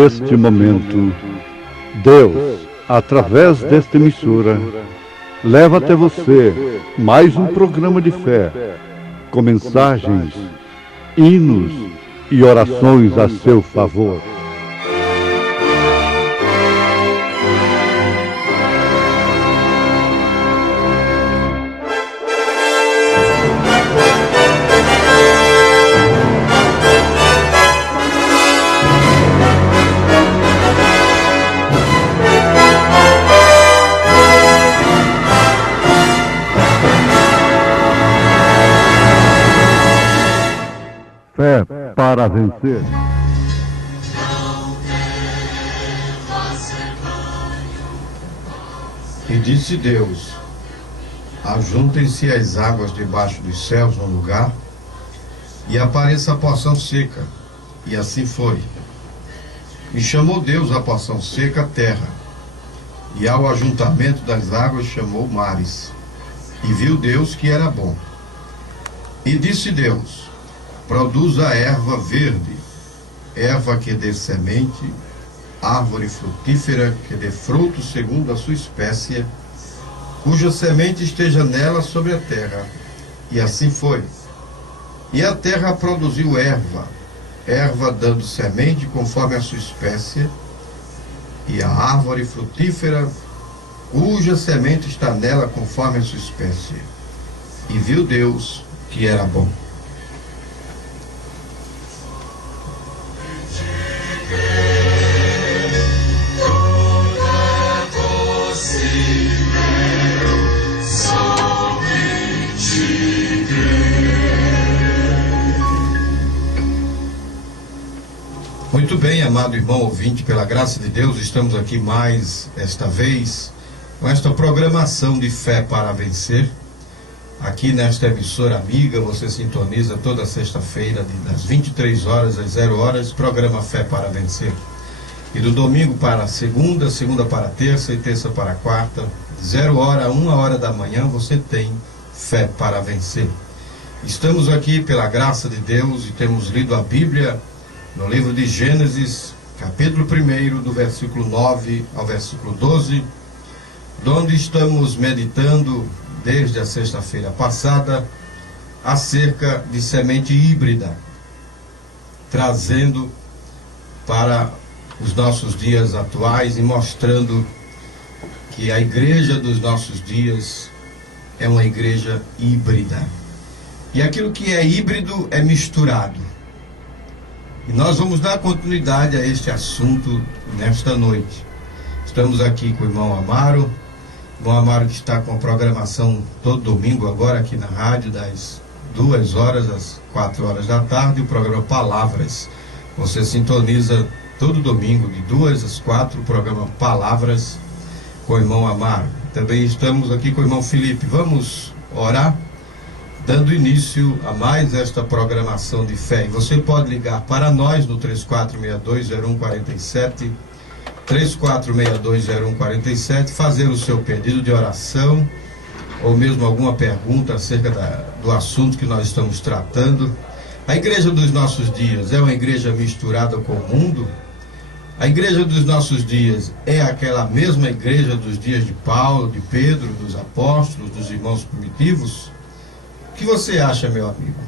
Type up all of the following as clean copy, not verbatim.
neste momento, Deus, através desta emissora, leva até você mais um programa de fé, com mensagens, hinos e orações a seu favor. Fé para vencer. E disse Deus: ajuntem-se as águas debaixo dos céus num lugar, e apareça a porção seca. E assim foi. E chamou Deus a porção seca terra, e ao ajuntamento das águas chamou mares. E viu Deus que era bom. E disse Deus: produza erva verde, erva que dê semente, árvore frutífera que dê fruto segundo a sua espécie, cuja semente esteja nela sobre a terra. E assim foi. E a terra produziu erva, erva dando semente conforme a sua espécie, e a árvore frutífera, cuja semente está nela conforme a sua espécie. E viu Deus que era bom. Muito bem, amado irmão ouvinte, pela graça de Deus, estamos aqui mais esta vez com esta programação de Fé para Vencer. Aqui nesta emissora amiga, você sintoniza toda sexta-feira, das 23 horas às 0 horas, programa Fé para Vencer. E do domingo para segunda, segunda para terça e terça para quarta, 0 hora a 1 hora da manhã, você tem Fé para Vencer. Estamos aqui pela graça de Deus e temos lido a Bíblia no livro de Gênesis, capítulo 1, do versículo 9 ao versículo 12, onde estamos meditando desde a sexta-feira passada acerca de semente híbrida, trazendo para os nossos dias atuais e mostrando que a igreja dos nossos dias é uma igreja híbrida. E aquilo que é híbrido é misturado. E nós vamos dar continuidade a este assunto nesta noite. Estamos aqui com o irmão Amaro. O irmão Amaro que está com a programação todo domingo agora aqui na rádio, das 2 horas às 4 horas da tarde, o programa Palavras. Você sintoniza todo domingo de 2 às 4, o programa Palavras com o irmão Amaro. Também estamos aqui com o irmão Felipe. Vamos orar, dando início a mais esta programação de fé. E você pode ligar para nós no 3462-0147, 3462-0147, fazer o seu pedido de oração, ou mesmo alguma pergunta acerca do assunto que nós estamos tratando. A igreja dos nossos dias é uma igreja misturada com o mundo? A igreja dos nossos dias é aquela mesma igreja dos dias de Paulo, de Pedro, dos apóstolos, dos irmãos primitivos? O que você acha, meu amigo?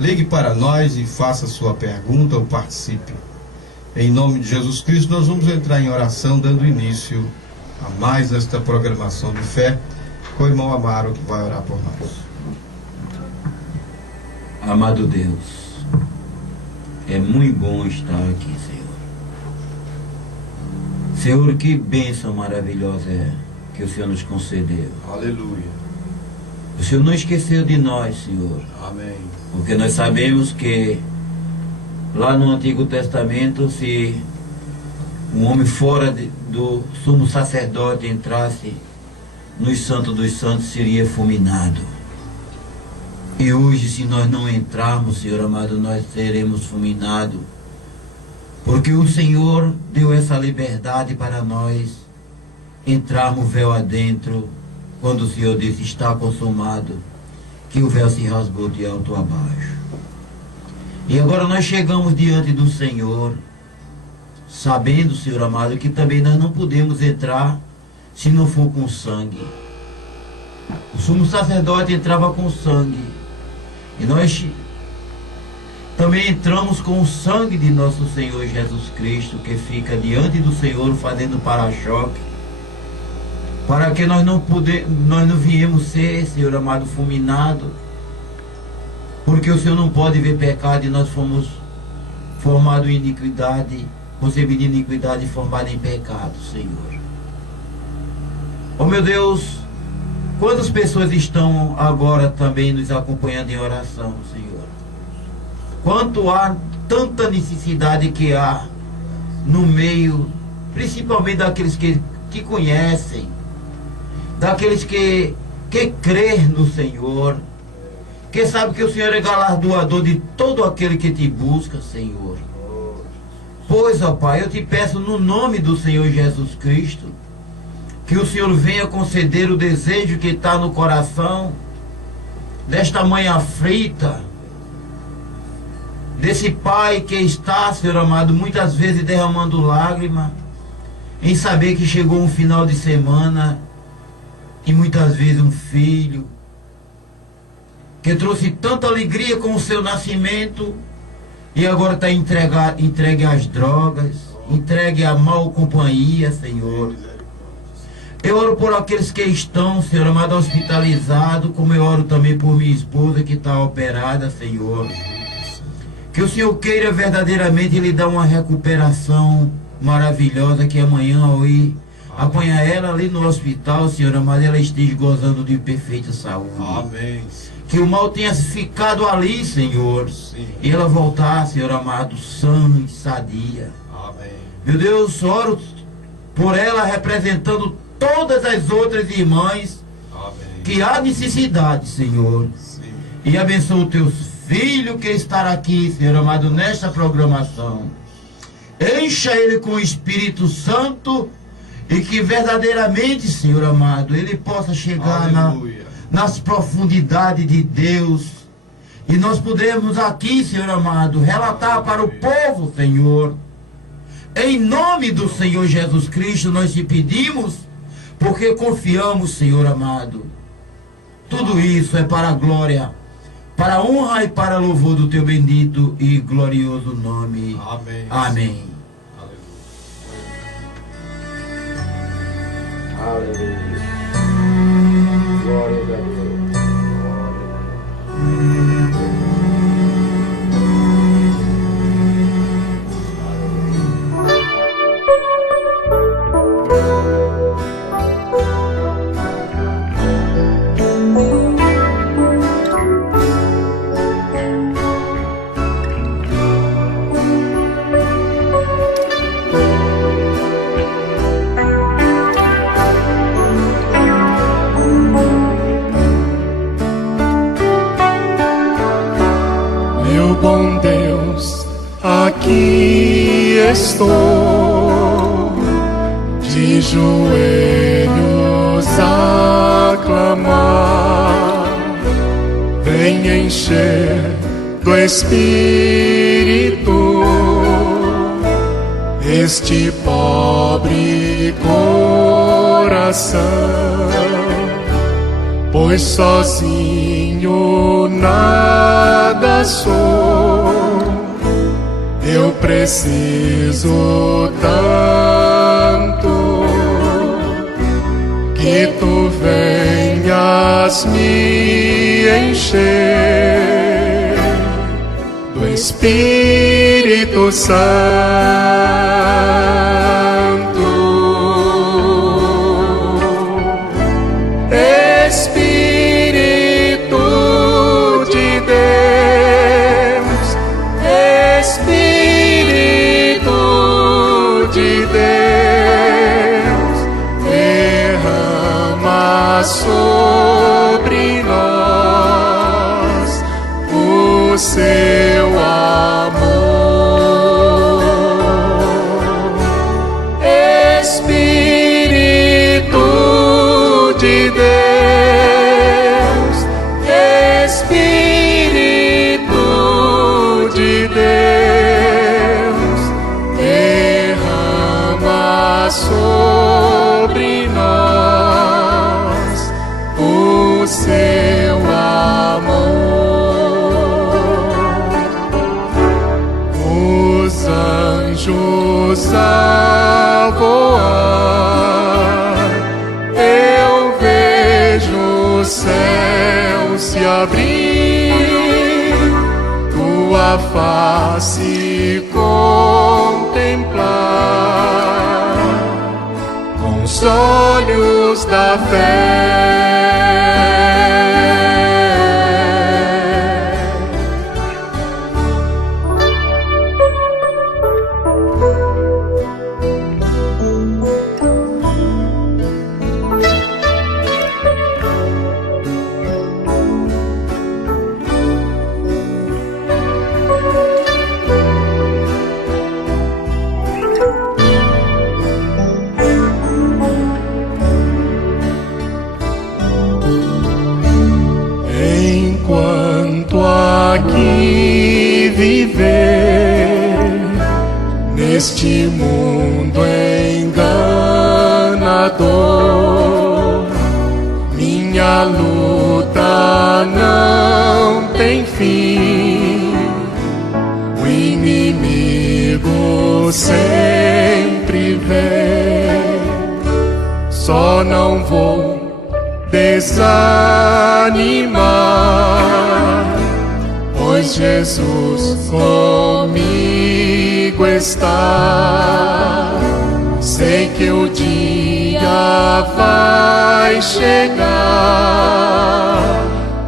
Ligue para nós e faça sua pergunta ou participe. Em nome de Jesus Cristo, nós vamos entrar em oração, dando início a mais esta programação de fé, com o irmão Amaro, que vai orar por nós. Amado Deus, é muito bom estar aqui, Senhor. Senhor, que bênção maravilhosa é que o Senhor nos concedeu. Aleluia. O Senhor não esqueceu de nós, Senhor. Amém. Porque nós sabemos que lá no Antigo Testamento, se um homem fora do sumo sacerdote entrasse nos santos dos santos, seria fulminado. E hoje, se nós não entrarmos, Senhor amado, nós seremos fulminados. Porque o Senhor deu essa liberdade para nós entrarmos véu adentro, quando o Senhor disse, está consumado, que o véu se rasgou de alto a baixo. E agora nós chegamos diante do Senhor, sabendo, Senhor amado, que também nós não podemos entrar se não for com sangue. O sumo sacerdote entrava com sangue, e nós também entramos com o sangue de nosso Senhor Jesus Cristo, que fica diante do Senhor fazendo para-choque, para que nós não viemos ser, Senhor amado, fulminado, porque o Senhor não pode ver pecado, e nós fomos formados em iniquidade, concebidos em iniquidade e formados em pecado, Senhor. Oh meu Deus, quantas pessoas estão agora também nos acompanhando em oração, Senhor? Quanto há tanta necessidade que há no meio, principalmente daqueles que te conhecem, daqueles que crêem no Senhor, que sabe que o Senhor é galardoador de todo aquele que te busca, Senhor. Pois, ó Pai, eu te peço no nome do Senhor Jesus Cristo, que o Senhor venha conceder o desejo que está no coração desta mãe aflita, desse pai que está, Senhor amado, muitas vezes derramando lágrima, em saber que chegou um final de semana e muitas vezes um filho que trouxe tanta alegria com o seu nascimento e agora está entregue às drogas, entregue à mal companhia, Senhor. Eu oro por aqueles que estão, Senhor amado, hospitalizados, como eu oro também por minha esposa que está operada, Senhor. Que o Senhor queira verdadeiramente lhe dar uma recuperação maravilhosa, que amanhã, ao ir apanhar ela ali no hospital, Senhor amado, ela esteja gozando de perfeita saúde. Amém. Que o mal tenha ficado ali, Senhor. Sim. E ela voltar, Senhor amado, sã e sadia. Amém. Meu Deus, oro por ela representando todas as outras irmãs. Amém. Que há necessidade, Senhor. Sim. E abençoa o teu filho que estará aqui, Senhor amado, nesta programação. Encha ele com o Espírito Santo e que verdadeiramente, Senhor amado, ele possa chegar nas profundidades de Deus. E nós podemos aqui, Senhor amado, relatar para o povo, Senhor. Em nome do Senhor Jesus Cristo, nós te pedimos, porque confiamos, Senhor amado. Tudo isso é para a glória, para a honra e para louvor do teu bendito e glorioso nome. Amém. Amém. Aleluia. Glória a Deus. Bom Deus, aqui estou, de joelhos a clamar. Vem encher do Espírito este pobre coração, pois sozinho nada sou, eu preciso tanto que tu venhas me encher do Espírito Santo. Sobre nós o seu amor, Espírito de Deus, Espírito de Deus, derrama anjos a voar, eu vejo o céu se abrir, tua face contemplar com os olhos da fé. Aqui viver neste mundo enganador, minha luta não tem fim, o inimigo sempre vem, só não vou desanimar, pois Jesus comigo está. Sei que o dia vai chegar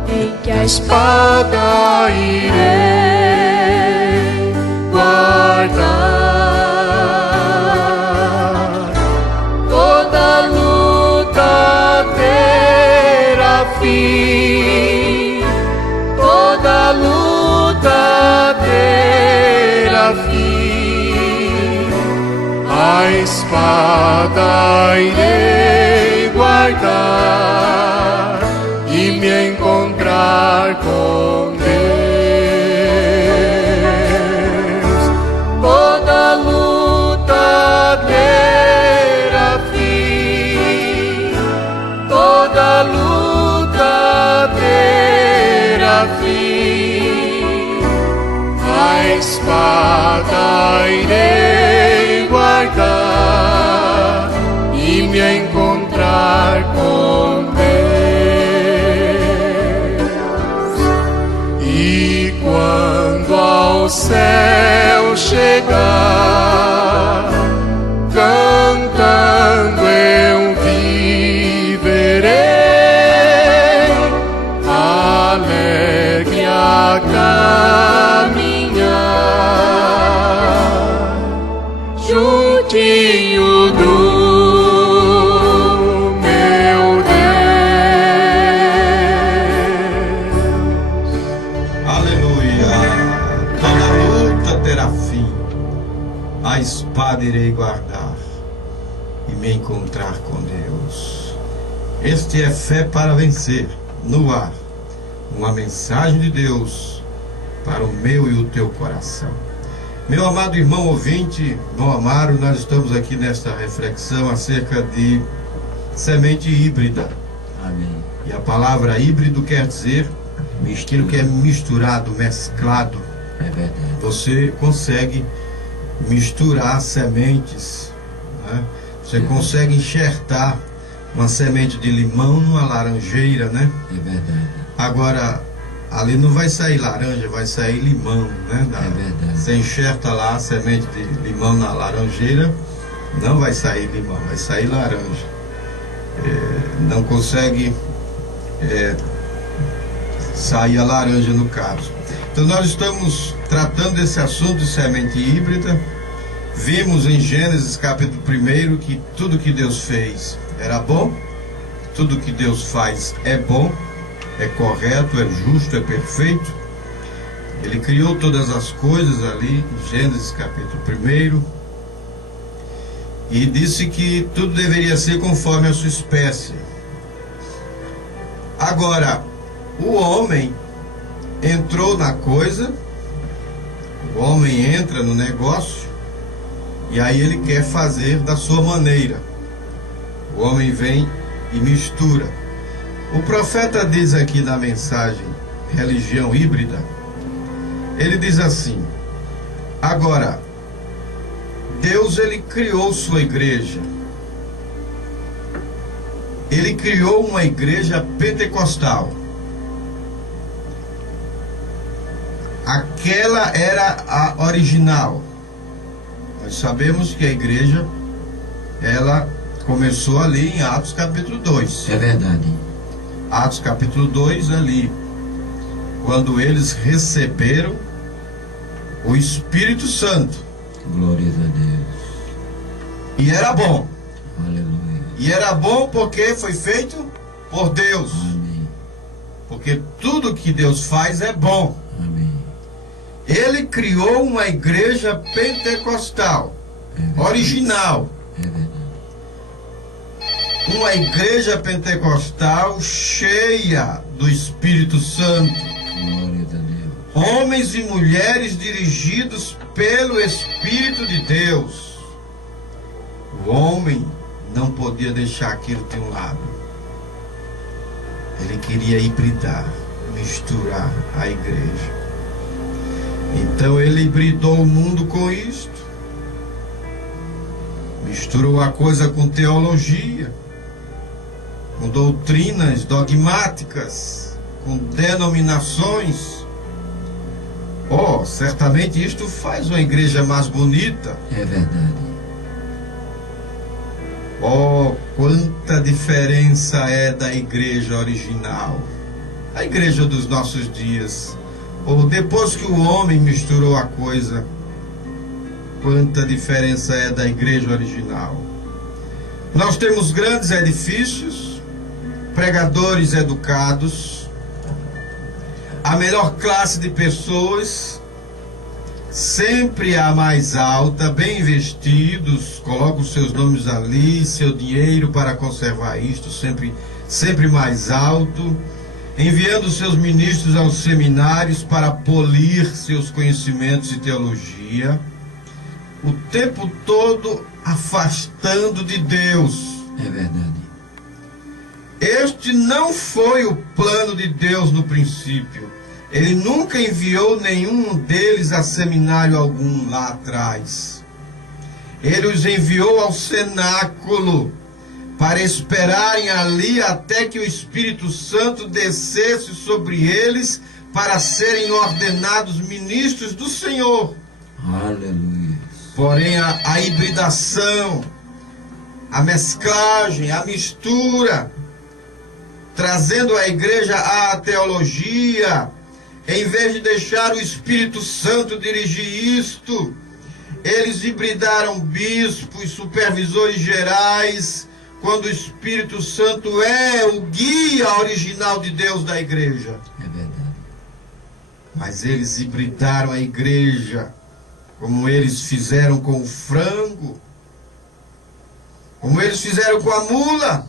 em que a espada irei guardar. Toda luta terá fim, toda luta terá fim, a espada irei guardar e me encontrar com Deus. Toda luta terá fim, toda luta terá fim, a espada irei guardar e me encontrar com Deus. E quando ao céu chegar, cantando eu viverei, alegre a caminhar, juntinho do meu Deus. Aleluia! Toda luta terá fim, a espada irei guardar e me encontrar com Deus. Este é Fé para Vencer, no ar, uma mensagem de Deus para o meu e o teu coração. Meu amado irmão ouvinte, irmão Amaro, nós estamos aqui nesta reflexão acerca de semente híbrida. Amém. E a palavra híbrido quer dizer aquilo que é misturado, mesclado. É verdade. Você consegue misturar sementes, né? Você consegue enxertar uma semente de limão numa laranjeira, né? É verdade. Agora, ali não vai sair laranja, vai sair limão, né? É verdade. Você enxerta lá a semente de limão na laranjeira, não vai sair limão, vai sair laranja. Não consegue sair a laranja no caso. Então nós estamos tratando desse assunto de semente híbrida. Vimos em Gênesis capítulo 1 que tudo que Deus fez era bom, tudo que Deus faz é bom, é correto, é justo, é perfeito. Ele criou todas as coisas ali em Gênesis capítulo 1 e disse que tudo deveria ser conforme a sua espécie. Agora, o homem entrou na coisa, o homem entra no negócio e aí ele quer fazer da sua maneira. O homem vem e mistura. O profeta diz aqui na mensagem Religião Híbrida, ele diz assim: agora, Deus, ele criou sua igreja. Ele criou uma igreja pentecostal. Aquela era a original. Nós sabemos que a igreja, ela começou ali em Atos capítulo 2. É verdade. Atos capítulo 2 ali, quando eles receberam o Espírito Santo. Glórias a Deus. E era bom. Aleluia. E era bom porque foi feito por Deus. Amém. Porque tudo que Deus faz é bom. Amém. Ele criou uma igreja pentecostal, original. É verdade. Uma igreja pentecostal cheia do Espírito Santo. Glórias a Deus. Homens e mulheres dirigidos pelo Espírito de Deus. O homem não podia deixar aquilo de um lado. Ele queria hibridar, misturar a igreja. Então ele hibridou o mundo com isto. Misturou a coisa com teologia, com doutrinas dogmáticas, com denominações. Oh, certamente isto faz uma igreja mais bonita. É verdade. Oh, quanta diferença é da igreja original, a igreja dos nossos dias. Oh, depois que o homem misturou a coisa, quanta diferença é da igreja original. Nós temos grandes edifícios, pregadores educados, a melhor classe de pessoas, sempre a mais alta, bem vestidos, colocam seus nomes ali, seu dinheiro para conservar isto, sempre mais alto, enviando seus ministros aos seminários para polir seus conhecimentos de teologia, o tempo todo afastando de Deus. É verdade. Este não foi o plano de Deus no princípio. Ele nunca enviou nenhum deles a seminário algum lá atrás. Ele os enviou ao cenáculo para esperarem ali até que o Espírito Santo descesse sobre eles para serem ordenados ministros do Senhor. Aleluia. Porém, a hibridação, a mesclagem, a mistura, trazendo a igreja à teologia, em vez de deixar o Espírito Santo dirigir isto, eles hibridaram bispos, supervisores gerais, quando o Espírito Santo é o guia original de Deus da igreja. É verdade. Mas eles hibridaram a igreja, como eles fizeram com o frango, como eles fizeram com a mula.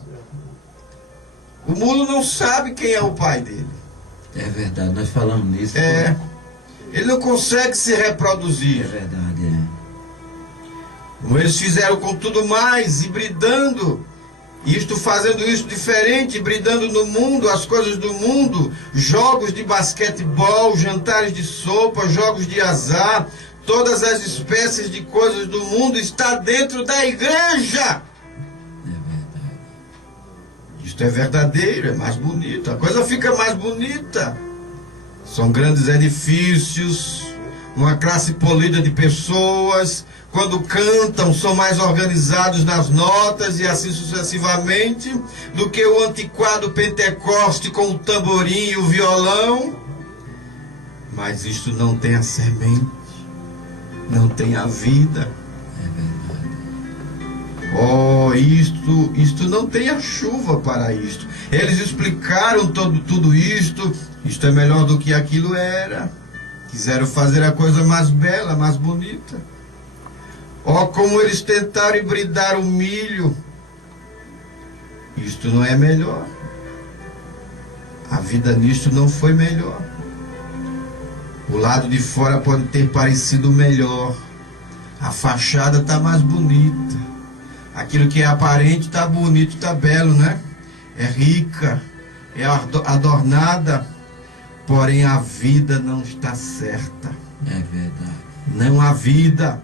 O mulo não sabe quem é o pai dele. É verdade, nós falamos nisso. Ele não consegue se reproduzir. É verdade, é. Como eles fizeram com tudo mais, hibridando, fazendo isso diferente, hibridando no mundo, as coisas do mundo, jogos de basquetebol, jantares de sopa, jogos de azar, todas as espécies de coisas do mundo está dentro da igreja. Isto é verdadeiro, é mais bonito, a coisa fica mais bonita. São grandes edifícios, uma classe polida de pessoas, quando cantam são mais organizados nas notas e assim sucessivamente, do que o antiquado Pentecoste com o tamborim e o violão. Mas isto não tem a semente, não tem a vida. Oh, isto não tem a chuva para isto. Eles explicaram tudo isto. Isto é melhor do que aquilo era. Quiseram fazer a coisa mais bela, mais bonita. Oh, como eles tentaram hibridar o milho. Isto não é melhor. A vida nisto não foi melhor. O lado de fora pode ter parecido melhor. A fachada está mais bonita. Aquilo que é aparente está bonito, está belo, né? É rica, é adornada, porém a vida não está certa. É verdade. Não há vida.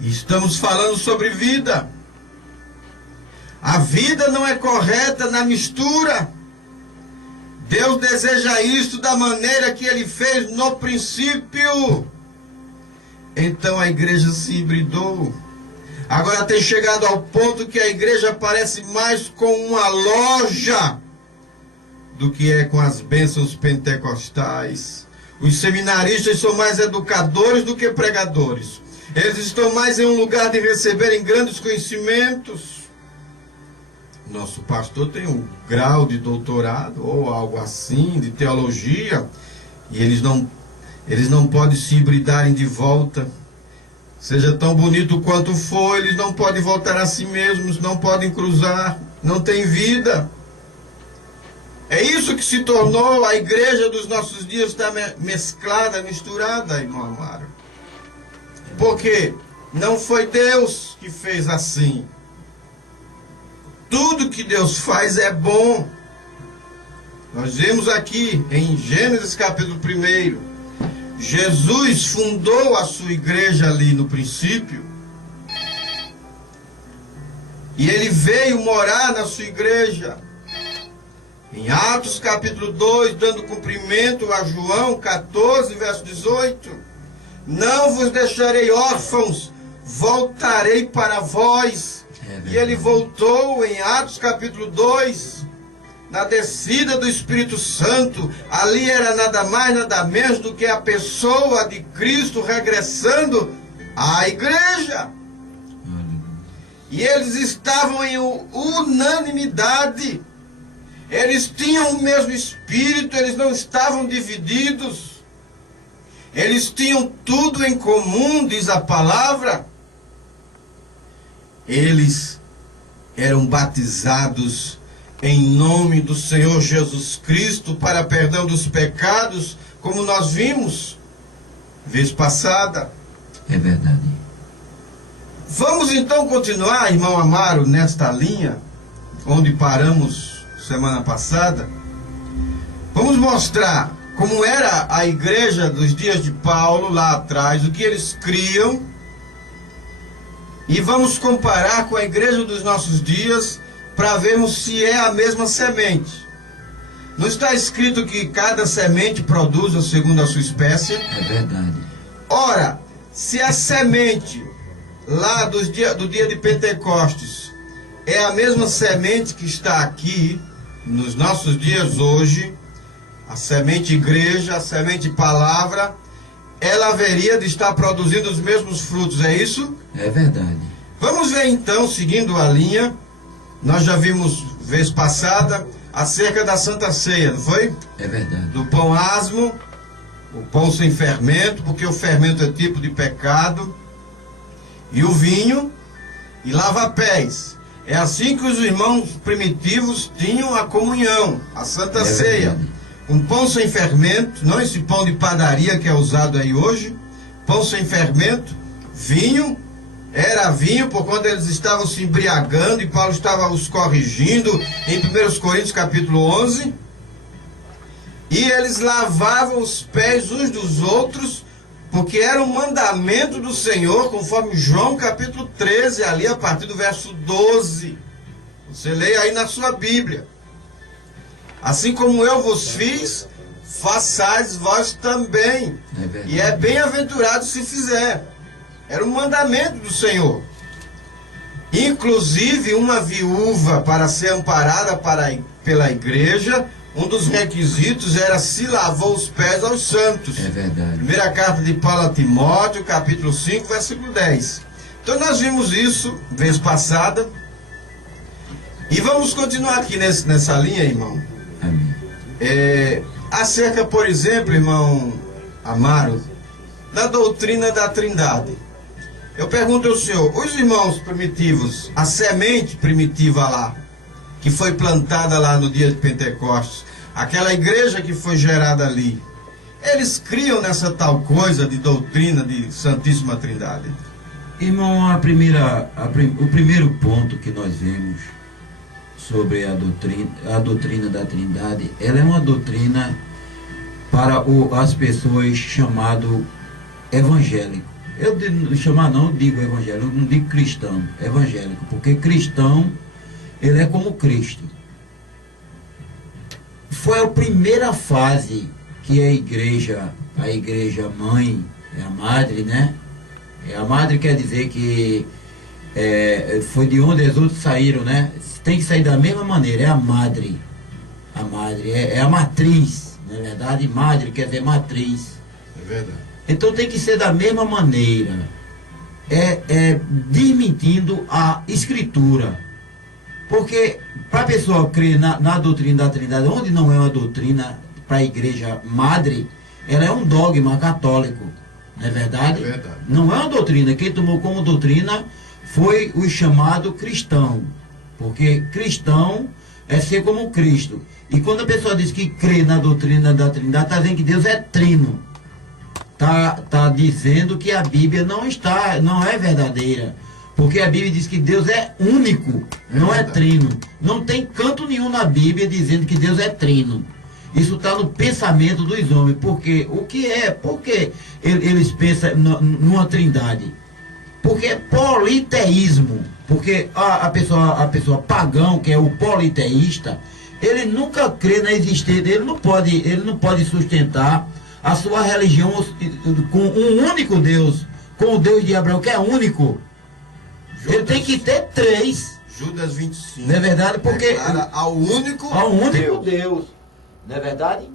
E estamos falando sobre vida. A vida não é correta na mistura. Deus deseja isso da maneira que Ele fez no princípio. Então a igreja se hibridou. Agora tem chegado ao ponto que a igreja parece mais com uma loja do que é com as bênçãos pentecostais. Os seminaristas são mais educadores do que pregadores. Eles estão mais em um lugar de receberem grandes conhecimentos. Nosso pastor tem um grau de doutorado ou algo assim, de teologia, e eles não podem se hibridarem de volta. Seja tão bonito quanto for, eles não podem voltar a si mesmos, não podem cruzar, não tem vida. É isso que se tornou a igreja dos nossos dias, está mesclada, misturada, irmão Amaro. Porque não foi Deus que fez assim. Tudo que Deus faz é bom. Nós vemos aqui em Gênesis capítulo 1, Jesus fundou a sua igreja ali no princípio. E ele veio morar na sua igreja. Em Atos capítulo 2, dando cumprimento a João 14, verso 18. Não vos deixarei órfãos, voltarei para vós. E ele voltou em Atos capítulo 2, na descida do Espírito Santo. Ali era nada mais, nada menos do que a pessoa de Cristo regressando à igreja. E eles estavam em unanimidade. Eles tinham o mesmo Espírito, eles não estavam divididos. Eles tinham tudo em comum, diz a palavra. Eles eram batizados em nome do Senhor Jesus Cristo para perdão dos pecados, como nós vimos vez passada. É verdade. Vamos então continuar, irmão Amaro, nesta linha onde paramos semana passada. Vamos mostrar como era a igreja dos dias de Paulo lá atrás, o que eles criam. E vamos comparar com a igreja dos nossos dias para vermos se é a mesma semente. Não está escrito que cada semente produza segundo a sua espécie? É verdade. Ora, se a semente lá do dia de Pentecostes é a mesma semente que está aqui nos nossos dias hoje, a semente igreja, a semente palavra, ela haveria de estar produzindo os mesmos frutos, é isso? É verdade. Vamos ver então, seguindo a linha, nós já vimos vez passada acerca da Santa Ceia, não foi? É verdade. Do pão asmo, o pão sem fermento, porque o fermento é tipo de pecado, e o vinho e lava-pés. É assim que os irmãos primitivos tinham a comunhão, a Santa Ceia. Um pão sem fermento, não esse pão de padaria que é usado aí hoje, pão sem fermento, vinho, era vinho por quando eles estavam se embriagando e Paulo estava os corrigindo em 1 Coríntios capítulo 11, e eles lavavam os pés uns dos outros, porque era um mandamento do Senhor, conforme João capítulo 13, ali a partir do verso 12, você lê aí na sua Bíblia. Assim como eu vos fiz, façais vós também. E é bem-aventurado se fizer. Era um mandamento do Senhor. Inclusive, uma viúva, para ser amparada pela igreja, um dos requisitos era se lavou os pés aos santos. É verdade. Primeira carta de Paulo a Timóteo, capítulo 5, versículo 10. Então nós vimos isso, vez passada. E vamos continuar aqui nessa linha, irmão. Amém. Acerca, por exemplo, irmão Amaro, da doutrina da Trindade. Eu pergunto ao senhor, os irmãos primitivos, a semente primitiva lá, que foi plantada lá no dia de Pentecostes, aquela igreja que foi gerada ali, eles criam nessa tal coisa de doutrina de Santíssima Trindade? Irmão, o primeiro ponto que nós vemos sobre a doutrina da Trindade, ela é uma doutrina para as pessoas chamado evangélico. Chamar não, eu digo evangélico, eu não digo cristão, evangélico, porque cristão, ele é como Cristo. Foi a primeira fase que a igreja mãe, é a madre, né? A madre quer dizer que foi de onde os outros saíram, né? Tem que sair da mesma maneira, é a madre. A madre, é a matriz, não é verdade? Madre quer dizer matriz. É verdade. Então tem que ser da mesma maneira. Desmentindo a escritura. Porque para a pessoa crer na doutrina da Trindade, onde não é uma doutrina para a igreja madre, ela é um dogma católico. Não é verdade? É verdade. Não é uma doutrina. Quem tomou como doutrina foi o chamado cristão. Porque cristão é ser como Cristo. E quando a pessoa diz que crê na doutrina da Trindade, está dizendo que Deus é trino. Está dizendo que a Bíblia não é verdadeira. Porque a Bíblia diz que Deus é único, não é trino. Não tem canto nenhum na Bíblia dizendo que Deus é trino. Isso está no pensamento dos homens. Porque o que é? Porque eles pensam numa trindade. Porque é politeísmo. Porque a pessoa pagão, que é o politeísta, ele nunca crê na existência, ele não pode sustentar a sua religião com um único Deus, com o Deus de Abraão, que é único. Judas, ele tem que ter três. Judas 25. Não é verdade? Porque ao único Deus. Não é verdade?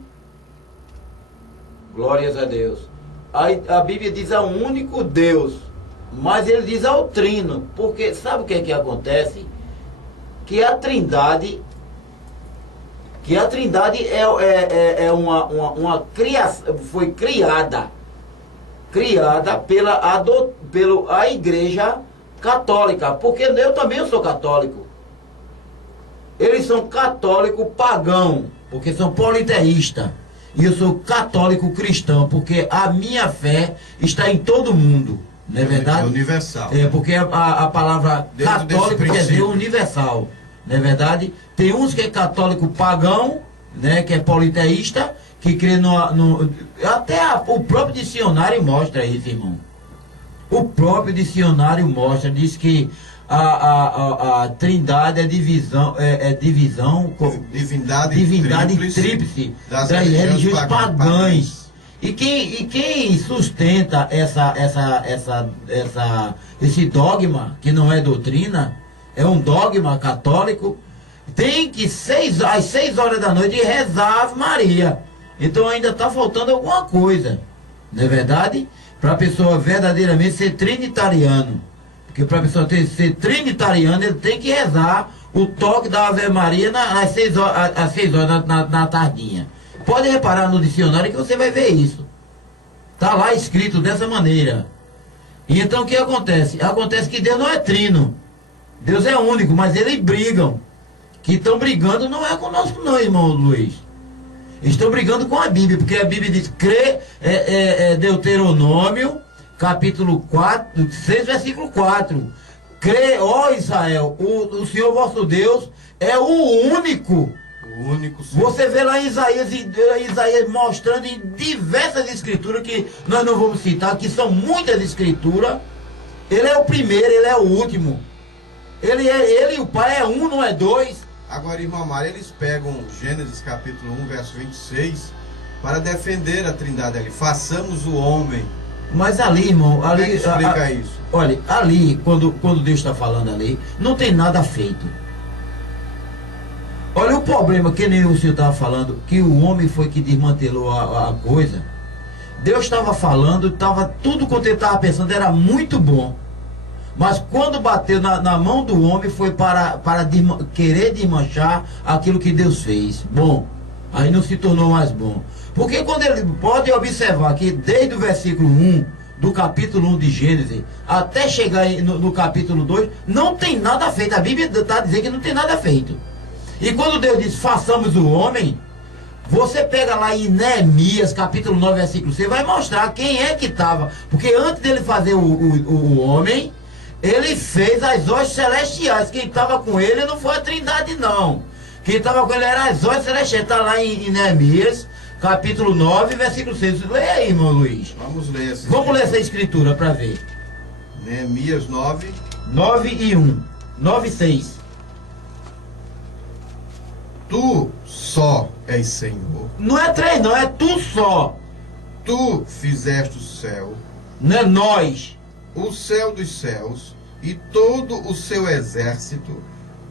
Glórias a Deus. A Bíblia diz ao único Deus, mas ele diz ao trino. Porque sabe o que é que acontece? Que a Trindade é uma criação, foi criada pela igreja católica, porque eu também sou católico. Eles são católico pagão, porque são politeístas. E eu sou católico cristão, porque a minha fé está em todo mundo. Não é verdade? É universal. Porque a palavra dentro católico quer dizer universal. Não é verdade? Tem uns que é católico pagão, né, que é politeísta, que crê até o próprio dicionário mostra isso, irmão. O próprio dicionário mostra, diz que a Trindade é divisão, divindade tríplice das religiões pagãs. E quem sustenta esse dogma, que não é doutrina, é um dogma católico, tem que às 6 horas da noite rezar a Ave Maria. Então ainda está faltando alguma coisa, não é verdade? Para a pessoa verdadeiramente ser trinitariano. Porque para a pessoa ser trinitariano, ele tem que rezar o toque da Ave Maria às 6 horas na tardinha. Pode reparar no dicionário que você vai ver isso. Está lá escrito dessa maneira. E então o que acontece? Acontece que Deus não é trino. Deus é único, mas eles brigam. Que estão brigando não é conosco não, irmão Luiz. Estão brigando com a Bíblia, porque a Bíblia diz, Deuteronômio, capítulo 4, 6, versículo 4. Crê, ó Israel, o Senhor vosso Deus é o único. O único Senhor. Você vê lá em Isaías mostrando em diversas escrituras, que nós não vamos citar, que são muitas escrituras. Ele é o primeiro, ele é o último. Ele e o Pai é um, não é dois. Agora, irmão Mário, eles pegam Gênesis capítulo 1, verso 26, para defender a Trindade ali. Façamos o homem. Mas ali, irmão, Como é que explica isso? Olha, ali, quando Deus está falando ali, não tem nada feito. Olha o problema, que nem o senhor estava falando, que o homem foi que desmantelou a coisa. Deus estava falando, tudo quanto ele estava pensando era muito bom. Mas quando bateu na mão do homem, foi para querer desmanchar aquilo que Deus fez. Bom, aí não se tornou mais bom. Porque quando ele pode observar que desde o versículo 1 do capítulo 1 de Gênesis até chegar no capítulo 2, não tem nada feito. A Bíblia está dizendo que não tem nada feito. E quando Deus diz, façamos o homem, você pega lá em Neemias, capítulo 9, versículo 6, vai mostrar quem é que estava. Porque antes dele fazer o homem, ele fez as hostes celestiais. Quem estava com ele não foi a Trindade, não. Quem estava com ele era as hostes celestiais. Está lá em Neemias, capítulo 9, versículo 6. Leia aí, irmão Luiz. Vamos ler essa Vamos ler essa escritura para ver. Neemias 9. 9 e 1. 9 e 6. Tu só és Senhor. Não é 3 não, é tu só. Tu fizeste o céu, Não é nós. o céu dos céus, e todo o seu exército,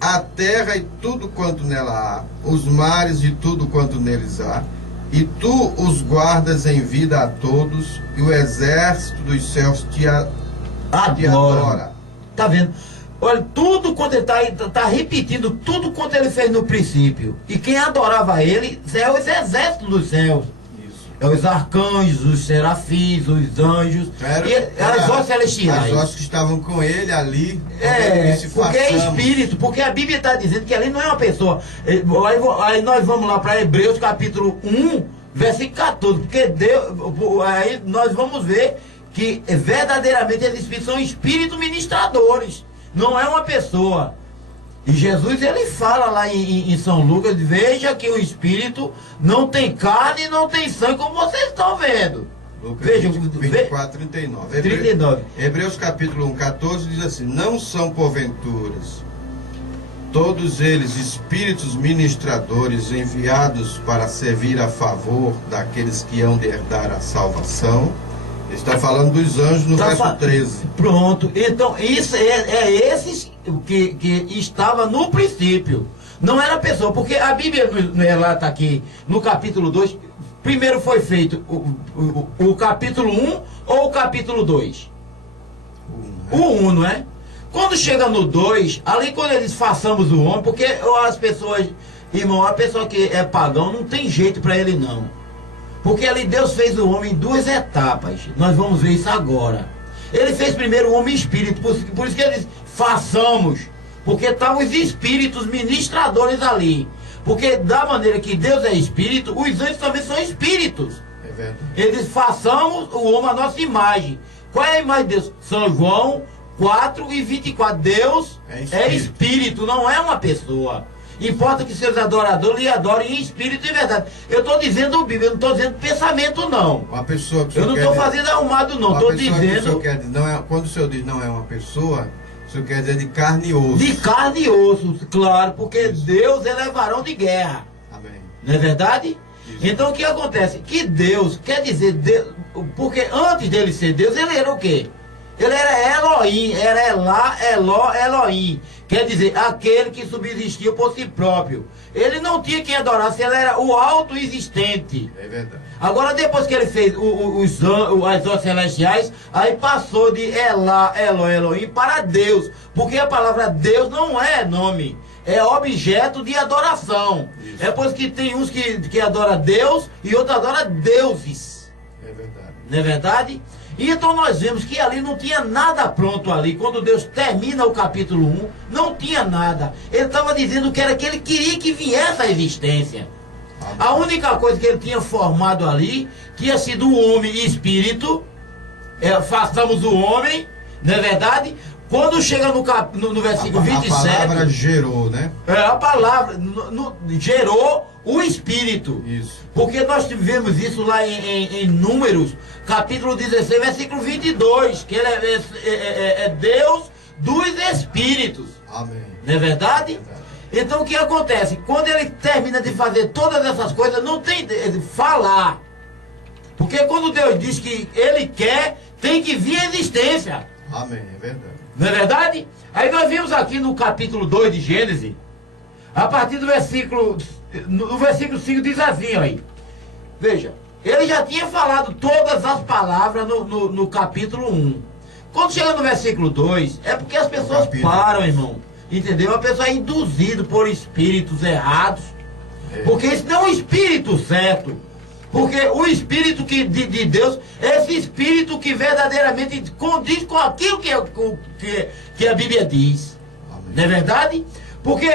a terra e tudo quanto nela há, os mares e tudo quanto neles há, e tu os guardas em vida a todos, e o exército dos céus te adora. Tá vendo? Olha, tudo quanto ele tá repetindo, tudo quanto ele fez no princípio. E quem adorava ele é os exércitos dos céus. Isso. É os arcanjos, os serafins, os anjos, e as hostes celestiais. As hostes que estavam com ele ali. Porque é espírito, porque a Bíblia está dizendo que ali não é uma pessoa. Aí nós vamos lá para Hebreus capítulo 1, versículo 14, porque Deus, aí nós vamos ver que verdadeiramente esses espíritos são espíritos ministradores, não é uma pessoa. E Jesus, ele fala lá em São Lucas, veja que o espírito não tem carne e não tem sangue, como vocês estão vendo. Lucas Veja, 24, 39. 39. Hebreus capítulo 1, 14 diz assim: não são porventuras todos eles espíritos ministradores enviados para servir a favor daqueles que hão de herdar a salvação? Ele está falando dos anjos no verso 13. Pronto, então isso é esses que estava no princípio. Não era pessoa, porque a Bíblia no relata aqui no capítulo 2, primeiro foi feito o capítulo 1 ou o capítulo 2? O 1, não é? Quando chega no 2, ali quando eles façamos o homem, porque as pessoas, irmão, a pessoa que é pagão não tem jeito para ele não. Porque ali Deus fez o homem em 2 etapas. Nós vamos ver isso agora. Ele fez primeiro o homem espírito, por isso que ele diz, façamos. Porque estavam os espíritos ministradores ali. Porque da maneira que Deus é espírito, os anjos também são espíritos. É verdade. Eles façamos o homem à nossa imagem. Qual é a imagem de Deus? São João 4 e 24. Deus é espírito, não é uma pessoa. Importa que seus adoradores lhe adorem em espírito e verdade. Eu estou dizendo Bíblia, eu não estou dizendo pensamento não. Uma pessoa que eu não estou fazendo arrumado não, estou dizendo... Quando o senhor diz não é uma pessoa, o senhor quer dizer de carne e osso. De carne e osso, claro, porque isso. Deus é varão de guerra. Amém. Não é verdade? Isso. Então o que acontece? Que Deus, quer dizer, Deus, porque antes dele ser Deus, ele era o quê? Ele era Elohim, era Elá, Eló, Elohim. Quer dizer, aquele que subsistiu por si próprio. Ele não tinha quem adorasse, ele era o autoexistente. É verdade. Agora, depois que ele fez as hostes celestiais, aí passou de Elá, Eló, Elohim para Deus. Porque a palavra Deus não é nome, é objeto de adoração. Isso. É por isso que tem uns que adoram Deus e outros adoram deuses. É verdade. Não é verdade? E então nós vemos que ali não tinha nada pronto ali. Quando Deus termina o capítulo 1, não tinha nada. Ele estava dizendo que era que ele queria que viesse à existência. A única coisa que ele tinha formado ali, tinha sido o homem e espírito. Façamos o homem, não é verdade? Quando chega no versículo 27... A palavra gerou, né? A palavra gerou o espírito. Isso. Porque nós tivemos isso lá em Números, capítulo 16, versículo 22, que ele é Deus dos espíritos. Amém. Não é verdade? É verdade. Então o que acontece? Quando ele termina de fazer todas essas coisas, não tem de falar. Porque quando Deus diz que ele quer, tem que vir a existência. Amém, é verdade. Não é verdade? Aí nós vimos aqui no capítulo 2 de Gênesis, a partir do versículo... No versículo 5 diz assim, aí. Veja, ele já tinha falado todas as palavras no capítulo 1. Quando chega no versículo 2, é porque as pessoas param, irmão. Entendeu? A pessoa é induzida por espíritos errados. Porque isso não é um espírito certo. Porque o espírito de Deus é esse espírito que verdadeiramente condiz com aquilo que a Bíblia diz. Amém. Não é verdade? Porque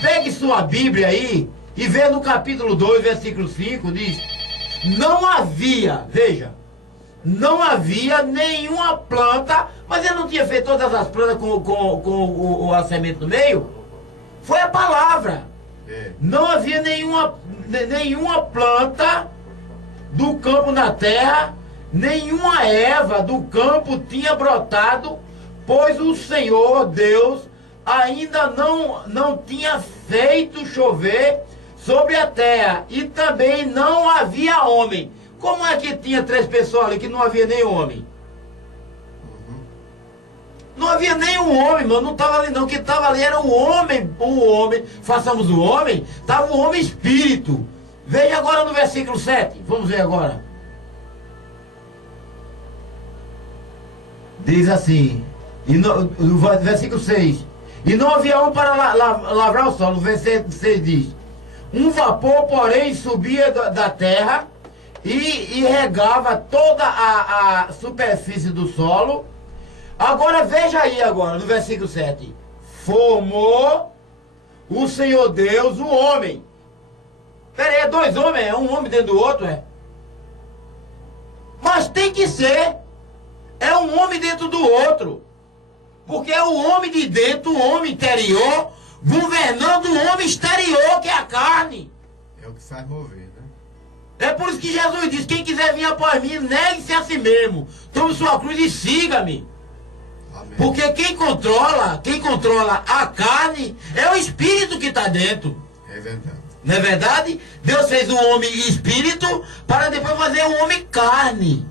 pegue sua Bíblia aí e vê no capítulo 2, versículo 5, diz: não havia, veja, não havia nenhuma planta, mas ele não tinha feito todas as plantas com a semente no meio? Foi a palavra. Não havia nenhuma planta do campo na terra, nenhuma erva do campo tinha brotado, pois o Senhor Deus ainda não tinha feito chover sobre a terra, e também não havia homem. Como é que tinha 3 pessoas ali que não havia nenhum homem? Não havia nenhum homem, mano, não estava ali não. O que estava ali era o homem, façamos o homem, estava o homem espírito. Veja agora no versículo 7, vamos ver agora. Diz assim, no versículo 6, e não havia homem para lavrar o solo. No versículo 6 diz, um vapor, porém, subia da terra e regava toda a superfície do solo. Agora veja aí agora, no versículo 7. Formou o Senhor Deus o homem. Peraí, é 2 homens? É um homem dentro do outro, é? Mas tem que ser. É um homem dentro do outro. Porque é o homem de dentro, o homem interior, governando o homem exterior, que é a carne. É o que faz mover, né? É por isso que Jesus diz, quem quiser vir após mim, negue-se a si mesmo. Tome sua cruz e siga-me. Amém. Porque quem controla a carne é o espírito que está dentro. É verdade. Não é verdade? Deus fez o homem espírito para depois fazer o homem carne.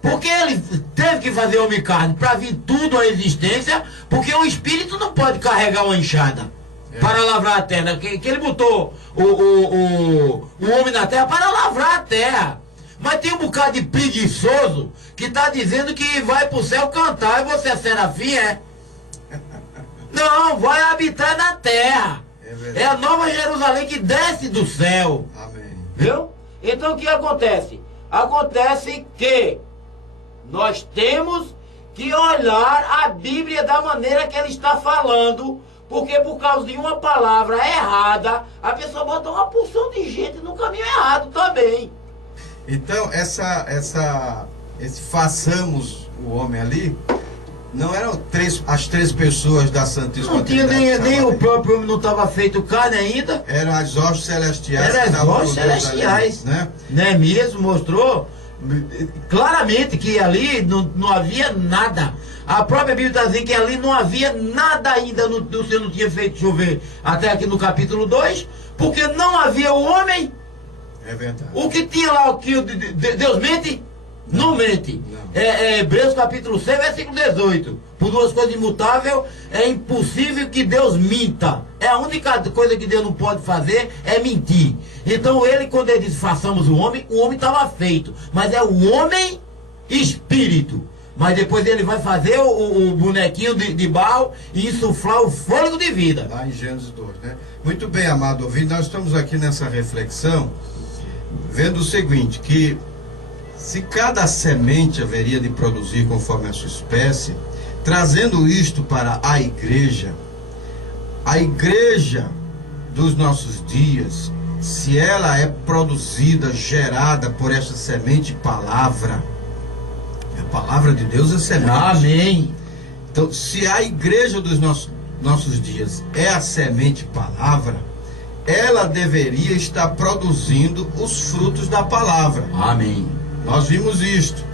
Porque ele teve que fazer o homem carne para vir tudo à existência, porque o espírito não pode carregar uma enxada para lavrar a terra. Que ele botou o homem na terra para lavrar a terra. Mas tem um bocado de preguiçoso que está dizendo que vai para o céu cantar. E você é serafim, é? Não, vai habitar na terra. É a nova Jerusalém que desce do céu. Amém. Viu? Então o que acontece? Acontece que nós temos que olhar a Bíblia da maneira que ele está falando, porque por causa de uma palavra errada, a pessoa bota uma porção de gente no caminho errado também. Então, esse façamos o homem ali, não eram as 3 pessoas da Santíssima Não tinha Trindade, nem o próprio homem não estava feito carne ainda. eram as hostes celestiais. Eram as estavam hostes com Deus celestiais. ali, né? Neemias mostrou claramente que ali não havia nada. A própria Bíblia está dizendo que ali não havia nada ainda, o Senhor não tinha feito chover até aqui no capítulo 2, porque não havia o homem. É verdade. O que tinha lá, o que Deus mente? Não mente. Não. Hebreus capítulo 6, versículo 18. Por 2 coisas imutáveis, é impossível que Deus minta. É a única coisa que Deus não pode fazer é mentir. Então ele, quando ele diz façamos o homem estava feito. Mas é o homem espírito. Mas depois ele vai fazer o bonequinho de barro e insuflar o fôlego de vida. Lá em Gênesis 2, né? Muito bem, amado ouvinte, nós estamos aqui nessa reflexão, vendo o seguinte, que se cada semente haveria de produzir conforme a sua espécie, trazendo isto para a igreja dos nossos dias, se ela é produzida, gerada por esta semente palavra, a palavra de Deus é semente. Amém. Então, se a igreja dos nossos dias é a semente palavra, ela deveria estar produzindo os frutos da palavra. Amém. Nós vimos isto.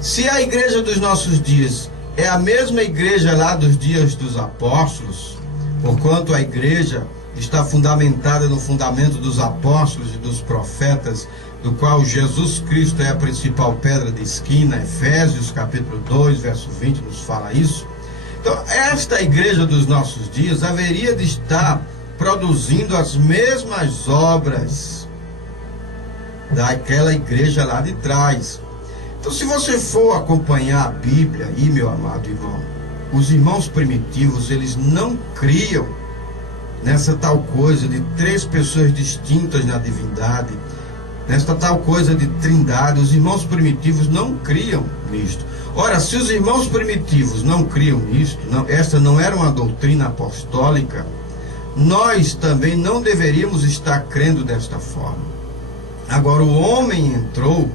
Se a igreja dos nossos dias é a mesma igreja lá dos dias dos apóstolos, porquanto a igreja está fundamentada no fundamento dos apóstolos e dos profetas, do qual Jesus Cristo é a principal pedra de esquina, Efésios capítulo 2, verso 20 nos fala isso. Então, esta igreja dos nossos dias haveria de estar produzindo as mesmas obras daquela igreja lá de trás. Então, se você for acompanhar a Bíblia aí, meu amado irmão, os irmãos primitivos, eles não criam nessa tal coisa de 3 pessoas distintas na divindade, nesta tal coisa de trindade. Os irmãos primitivos não criam nisto. Ora, se os irmãos primitivos não criam nisto, esta não era uma doutrina apostólica, nós também não deveríamos estar crendo desta forma. Agora, o homem entrou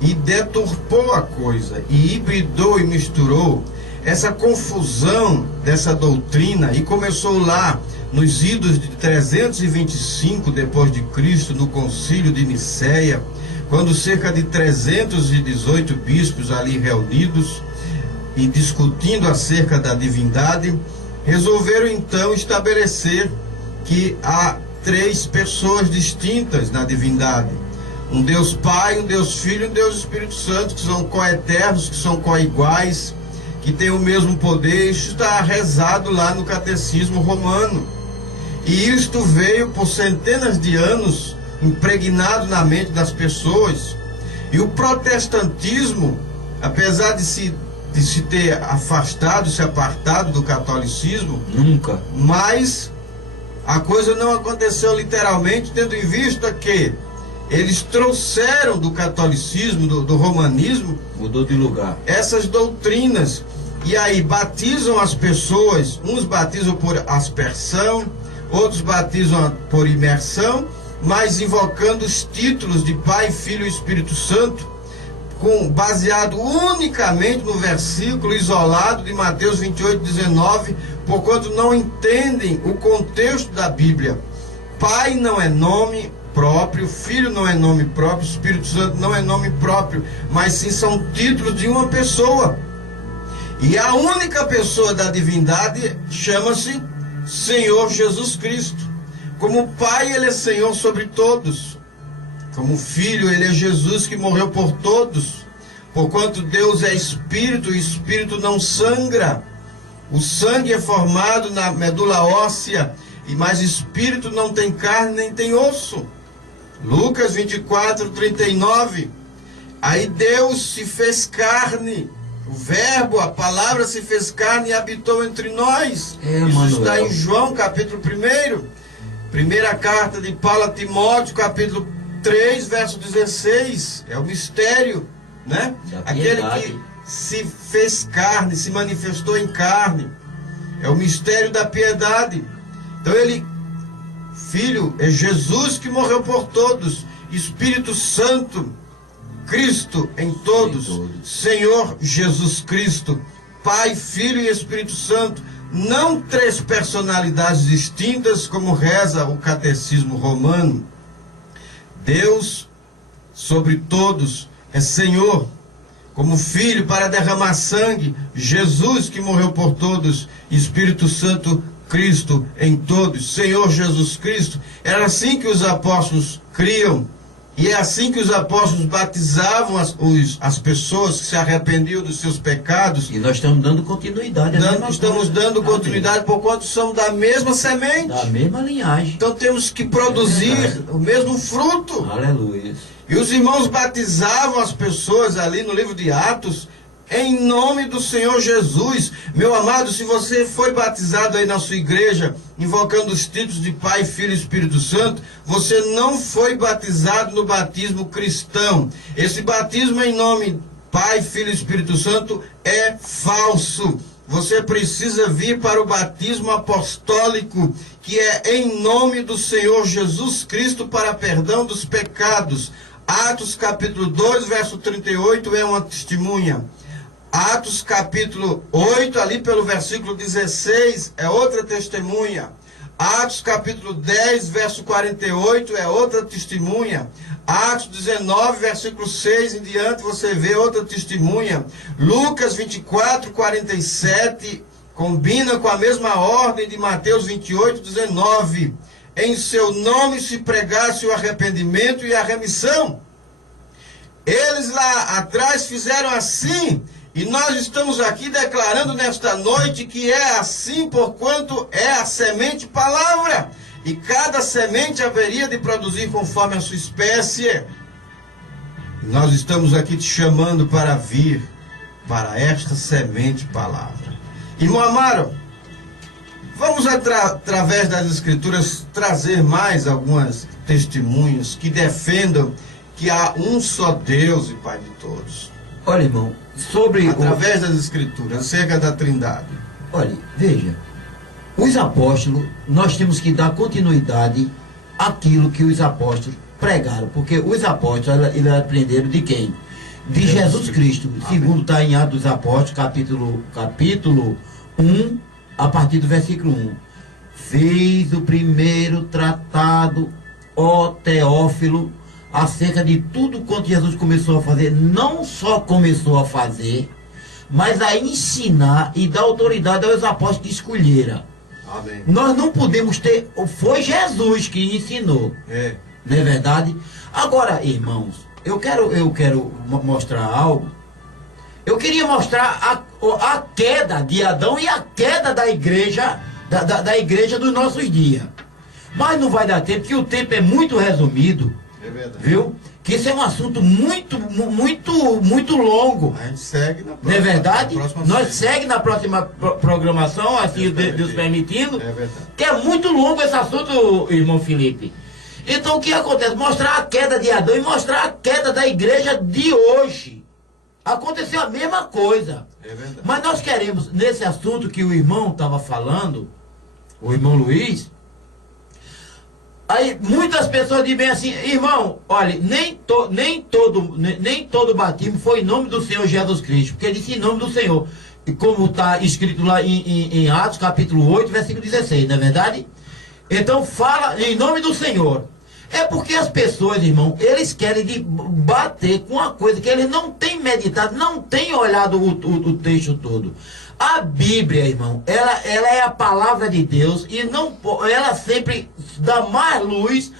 e deturpou a coisa, e hibridou e misturou essa confusão dessa doutrina, e começou lá nos idos de 325 depois de Cristo, no concílio de Nicéia, quando cerca de 318 bispos ali reunidos e discutindo acerca da divindade, resolveram então estabelecer que há 3 pessoas distintas na divindade: um Deus Pai, um Deus Filho e um Deus Espírito Santo, que são coeternos, que são coiguais, que têm o mesmo poder. Isso está rezado lá no Catecismo Romano. E isto veio por centenas de anos impregnado na mente das pessoas. E o protestantismo, apesar de se ter afastado, se apartado do catolicismo, Nunca. mas a coisa não aconteceu literalmente, tendo em vista que eles trouxeram do catolicismo, do romanismo, Mudou de lugar. essas doutrinas, e aí batizam as pessoas. Uns batizam por aspersão, outros batizam por imersão, mas invocando os títulos de Pai, Filho e Espírito Santo, baseado unicamente no versículo isolado de Mateus 28:19, porquanto não entendem o contexto da Bíblia. Pai não é nome próprio, Filho não é nome próprio, Espírito Santo não é nome próprio, mas sim são títulos de uma pessoa. E a única pessoa da divindade chama-se Senhor Jesus Cristo. Como Pai, Ele é Senhor sobre todos. Como Filho, Ele é Jesus que morreu por todos. Porquanto Deus é Espírito, e Espírito não sangra. O sangue é formado na medula óssea, mas Espírito não tem carne nem tem osso. Lucas 24:39. Aí Deus se fez carne. O Verbo, a palavra se fez carne e habitou entre nós. Isso está em João, capítulo 1. Primeira carta de Paulo a Timóteo, capítulo 3, verso 16. É o mistério, né? Aquele que se fez carne, se manifestou em carne. É o mistério da piedade. Então ele, Filho, é Jesus que morreu por todos. Espírito Santo, Cristo em todos. Senhor Jesus Cristo, Pai, Filho e Espírito Santo. Não 3 personalidades distintas, como reza o Catecismo Romano. Deus sobre todos é Senhor. Como Filho para derramar sangue, Jesus que morreu por todos, Espírito Santo, Cristo em todos, Senhor Jesus Cristo. Era assim que os apóstolos criam, e é assim que os apóstolos batizavam as pessoas que se arrependiam dos seus pecados. E nós estamos dando continuidade. Estamos dando continuidade por quanto somos da mesma semente, da mesma linhagem. Então temos que produzir o mesmo fruto. Aleluia. E os irmãos batizavam as pessoas ali no livro de Atos, em nome do Senhor Jesus. Meu amado, se você foi batizado aí na sua igreja, invocando os títulos de Pai, Filho e Espírito Santo, você não foi batizado no batismo cristão. Esse batismo em nome Pai, Filho e Espírito Santo é falso. Você precisa vir para o batismo apostólico, que é em nome do Senhor Jesus Cristo para perdão dos pecados. Atos capítulo 2, verso 38 é uma testemunha. Atos capítulo 8, ali pelo versículo 16, é outra testemunha. Atos capítulo 10, verso 48, é outra testemunha. Atos 19, versículo 6 em diante, você vê outra testemunha. Lucas 24, 47, combina com a mesma ordem de Mateus 28, 19. Em seu nome se pregasse o arrependimento e a remissão. Eles lá atrás fizeram assim, e nós estamos aqui declarando nesta noite que é assim, porquanto é a semente palavra, e cada semente haveria de produzir conforme a sua espécie. Nós estamos aqui te chamando para vir para esta semente palavra. Irmão Amaro, vamos através das Escrituras trazer mais algumas testemunhos que defendam que há um só Deus e Pai de todos. Olha, irmão, através das Escrituras, acerca da Trindade. Olha, veja, os apóstolos, nós temos que dar continuidade àquilo que os apóstolos pregaram, porque os apóstolos, eles aprenderam de quem? De Jesus Cristo, segundo está em Atos dos Apóstolos, capítulo 1, a partir do versículo 1. fez o primeiro tratado, ó Teófilo, acerca de tudo quanto Jesus começou a fazer. Não só começou a fazer, mas a ensinar e dar autoridade aos apóstolos que escolheram. Amém. Nós não podemos ter... Foi Jesus que ensinou. Não é verdade? Agora, irmãos, eu quero mostrar algo. Eu queria mostrar a queda de Adão e a queda da igreja, da igreja dos nossos dias. Mas não vai dar tempo, porque o tempo é muito resumido. É verdade. Viu? Que esse é um assunto muito longo. A gente segue na próxima. Não é verdade? Nós série. segue na próxima programação, assim Deus permitindo. É verdade. Que é muito longo esse assunto, irmão Felipe. Então o que acontece? Mostrar a queda de Adão e mostrar a queda da igreja de hoje. Aconteceu a mesma coisa. É verdade. Mas nós queremos, nesse assunto que o irmão estava falando, o irmão Luiz, aí muitas pessoas dizem assim, irmão, olha, nem todo batismo foi em nome do Senhor Jesus Cristo, porque ele disse em nome do Senhor, e como está escrito lá em Atos capítulo 8, versículo 16, não é verdade? Então fala em nome do Senhor. É porque as pessoas, irmão, eles querem bater com uma coisa que eles não têm meditado, não têm olhado o texto todo. A Bíblia, irmão, ela é a palavra de Deus e ela sempre dá mais luz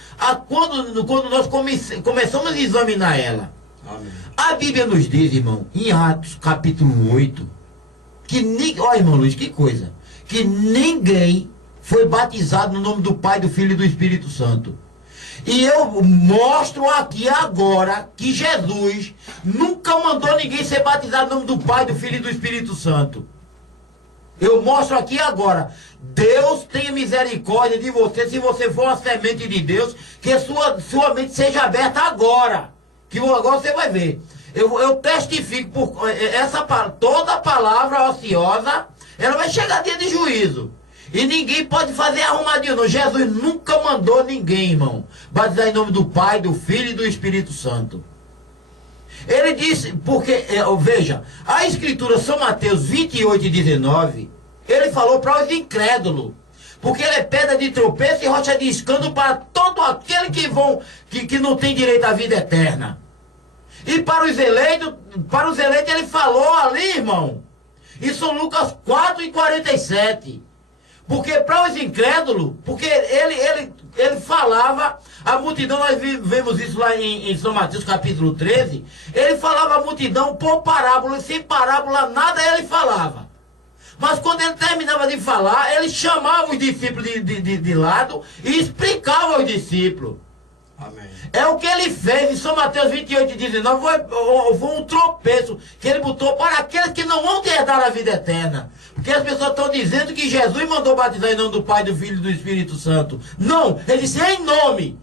quando nós começamos a examinar ela. Amém. A Bíblia nos diz, irmão, em Atos capítulo 8, que olha, irmão Luiz, que coisa, que ninguém foi batizado no nome do Pai, do Filho e do Espírito Santo. E eu mostro aqui agora que Jesus nunca mandou ninguém ser batizado no nome do Pai, do Filho e do Espírito Santo. Eu mostro aqui agora. Deus tenha misericórdia de você, se você for uma semente de Deus, que sua mente seja aberta agora. Que agora você vai ver. Eu testifico por toda palavra ociosa, ela vai chegar dia de juízo. E ninguém pode fazer arrumadinho, não. Jesus nunca mandou ninguém, irmão, batizar em nome do Pai, do Filho e do Espírito Santo. Ele disse, porque, veja, a Escritura, São Mateus 28 e 19, ele falou para os incrédulos, porque ele é pedra de tropeço e rocha de escândalo para todo aquele que não tem direito à vida eterna. E para os eleitos ele falou ali, irmão, em São Lucas 4 e 47. Porque para os incrédulos, porque ele falava, a multidão, nós vemos isso lá em São Mateus capítulo 13, ele falava a multidão por parábola, sem parábola nada ele falava. Mas quando ele terminava de falar, ele chamava os discípulos de lado e explicava aos discípulos. Amém. É o que ele fez em São Mateus 28 e 19, foi um tropeço que ele botou para aqueles que não vão herdar a vida eterna. Porque as pessoas estão dizendo que Jesus mandou batizar em nome do Pai, do Filho e do Espírito Santo. Não, ele disse em nome.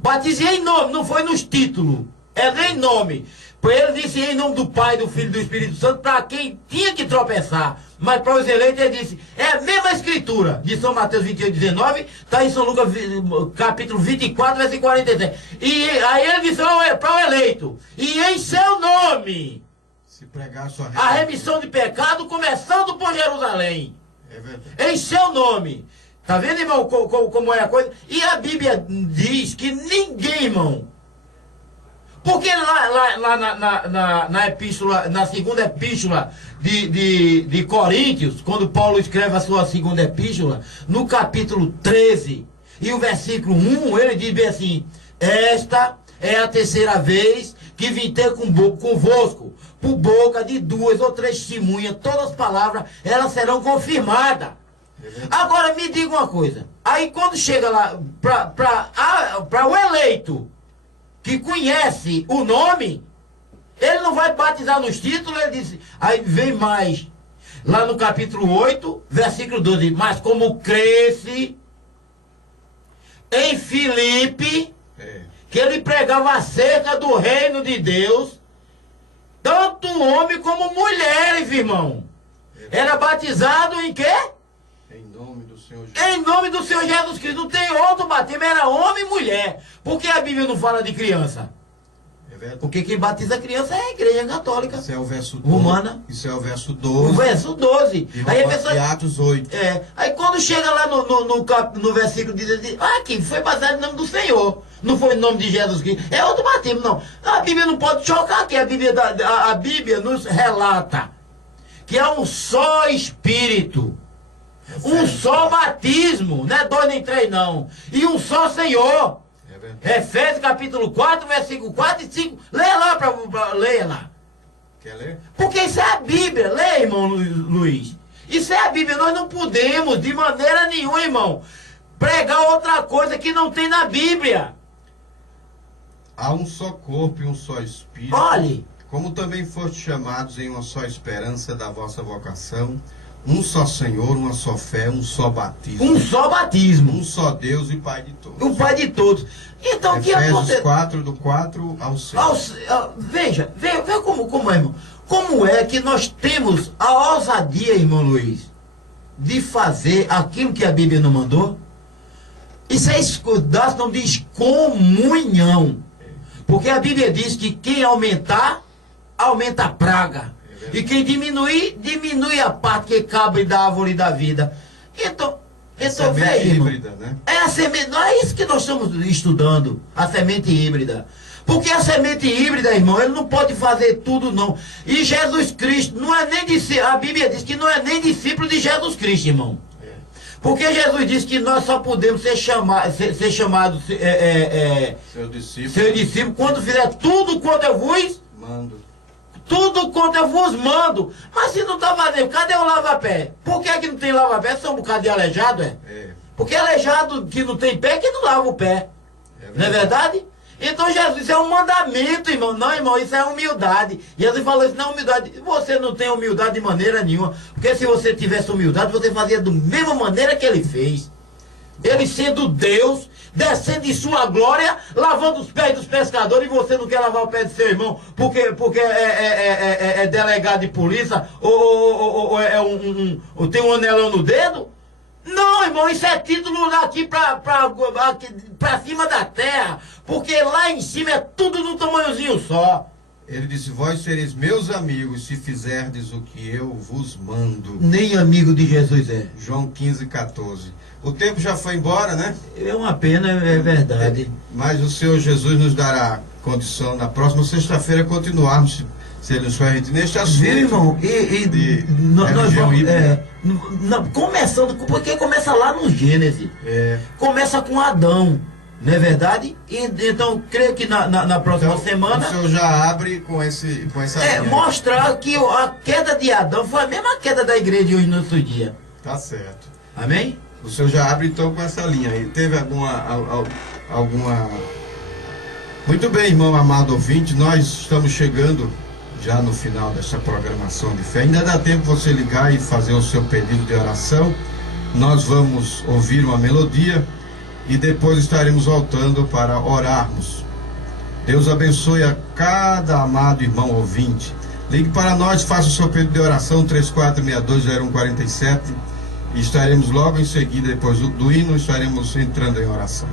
Batize em nome, não foi nos títulos. É em nome. Ele disse em nome do Pai, do Filho e do Espírito Santo para quem tinha que tropeçar. Mas para os eleitos ele disse, é a mesma escritura de São Mateus 28, 19, está em São Lucas capítulo 24, versículo 47. E aí ele disse para o eleito, e em seu nome, se pregar sua a remissão de pecado, começando por Jerusalém. É verdade. Em seu nome. Tá vendo, irmão, como é a coisa? E a Bíblia diz que ninguém, irmão, porque lá na epístola, na segunda epístola de Coríntios, quando Paulo escreve a sua segunda epístola, no capítulo 13, e o versículo 1, ele diz bem assim, esta é a terceira vez que vim ter convosco, por boca de 2 ou 3 testemunhas, todas as palavras, elas serão confirmadas. Agora me diga uma coisa, aí quando chega lá, para o eleito, que conhece o nome, ele não vai batizar nos títulos, ele disse, aí vem mais, lá no capítulo 8, versículo 12, mas como cresce em Filipe, que ele pregava acerca do reino de Deus, tanto homem como mulheres, irmão, era batizado em quê? Em nome do Senhor Jesus. Em nome do Senhor Jesus Cristo. Não tem outro batismo, era homem e mulher. Por que a Bíblia não fala de criança? Porque quem batiza a criança é a Igreja Católica. Isso é o verso 12. Romana. Isso é o verso 12. O verso 12. Aí a pessoa, e Atos 8. Aí quando chega lá no versículo, diz assim, aqui foi baseado em nome do Senhor. Não foi em nome de Jesus Cristo. É outro batismo, não. A Bíblia não pode chocar aqui. A Bíblia nos relata que há um só Espírito. Um só batismo. Não é 2 nem 3, não. E um só Senhor. Efésios capítulo 4, versículo 4 e 5. Leia lá, leia lá. Quer ler? Porque isso é a Bíblia. Leia, irmão Luiz. Isso é a Bíblia. Nós não podemos, de maneira nenhuma, irmão, pregar outra coisa que não tem na Bíblia. Há um só corpo e um só Espírito. Olhe. Como também foste chamados em uma só esperança da vossa vocação, um só Senhor, uma só fé, um só batismo. Um só batismo. Um só Deus e Pai de todos. O Pai de todos. Então, o que acontece? 4, do 4 ao 6. Veja como é, irmão. Como é que nós temos a ousadia, irmão Luiz, de fazer aquilo que a Bíblia não mandou? Isso é escudar, não diz comunhão. Porque a Bíblia diz que quem aumentar, aumenta a praga. E quem diminuir, diminui a parte que cabe da árvore da vida. Então semente híbrida, né? É a semente, não é isso que nós estamos estudando, a semente híbrida. Porque a semente híbrida, irmão, ele não pode fazer tudo, não. E Jesus Cristo não é nem discípulo, a Bíblia diz que não é nem discípulo de Jesus Cristo, irmão. Porque Jesus disse que nós só podemos ser chamados seu discípulo quando fizer tudo quanto eu vos mando. Tudo quanto eu vos mando. Mas se não está fazendo, cadê o lava-pé? Por que não tem lava-pé? São um bocado de aleijado, Porque aleijado que não tem pé, que não lava o pé. Não é verdade? Então Jesus, isso é um mandamento, irmão. Não, irmão, isso é humildade. Jesus falou isso, não é humildade. Você não tem humildade de maneira nenhuma. Porque se você tivesse humildade, você fazia da mesma maneira que ele fez. Ele sendo Deus, descendo em sua glória, lavando os pés dos pescadores, e você não quer lavar o pé do seu irmão porque é delegado de polícia ou tem um anelão no dedo? Não, irmão, isso é título daqui pra cima da terra, porque lá em cima é tudo num tamanhozinho só. Ele disse, vós sereis meus amigos se fizerdes o que eu vos mando. Nem amigo de Jesus é. João 15, 14. O tempo já foi embora, né? É uma pena, é verdade. Mas o Senhor Jesus nos dará condição na próxima sexta-feira continuarmos, se ele nos permite, neste assunto. Viu, irmão? Nós vamos, começando, porque começa lá no Gênesis. Começa com Adão. Não é verdade? Então, creio que na próxima semana... O senhor já abre com essa linha. Mostrar que a queda de Adão foi a mesma queda da igreja hoje no nosso dia. Tá certo. Amém? O senhor já abre então com essa linha aí. Teve alguma... Muito bem, irmão amado ouvinte, nós estamos chegando já no final dessa programação de fé. Ainda dá tempo você ligar e fazer o seu pedido de oração. Nós vamos ouvir uma melodia e depois estaremos voltando para orarmos. Deus abençoe a cada amado irmão ouvinte. Ligue para nós, faça o seu pedido de oração, 34620147, e estaremos logo em seguida, depois do hino, estaremos entrando em oração.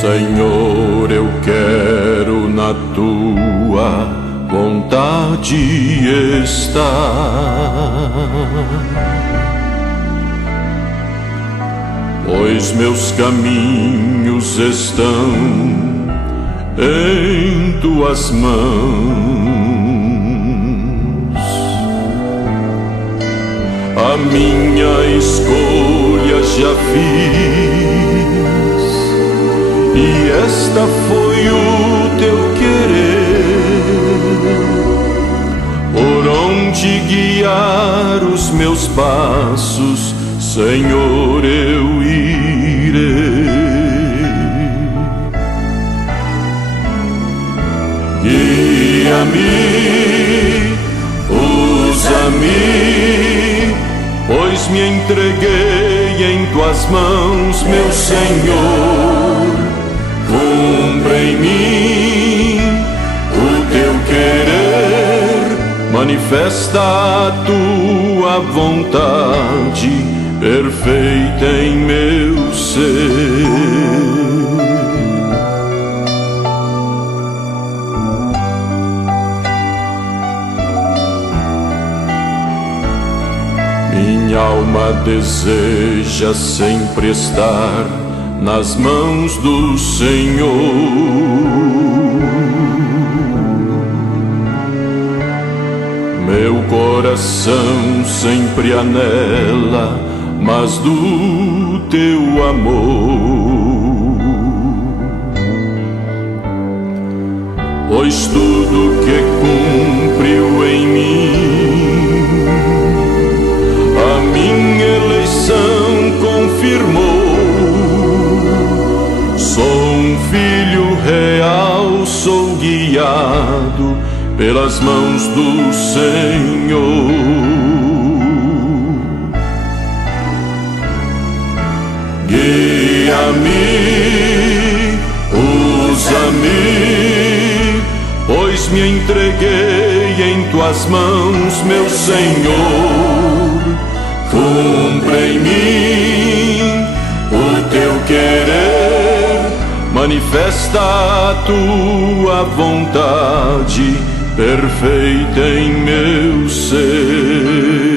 Senhor, eu quero na tua vontade estar, pois meus caminhos estão em tuas mãos. A minha escolha já fiz, e esta foi o teu querer, por onde guiar os meus passos, Senhor, eu irei. Guia-me, usa-me, pois me entreguei em tuas mãos, meu Senhor. Cumpre em mim o teu querer, manifesta a tua vontade perfeita em meu ser. Minha alma deseja sempre estar nas mãos do Senhor. Meu coração sempre anela, mas do teu amor. Pois tudo que cumpriu em mim, a minha eleição confirmou. Sou um filho real, sou guiado pelas mãos do Senhor. Guia-me, usa-me, pois me entreguei em tuas mãos, meu Senhor. Cumpre em mim o teu querer, manifesta a tua vontade perfeita em meu ser.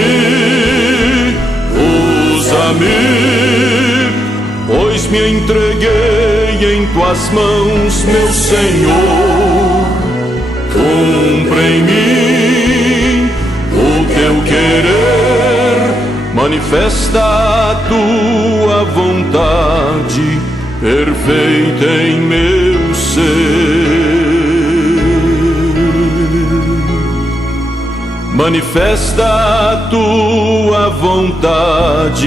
Guia-me, usa-me, pois me entreguei em tuas mãos, meu Senhor. Cumpre em mim o teu querer, manifesta a tua vontade perfeita em meu ser. Manifesta a tua vontade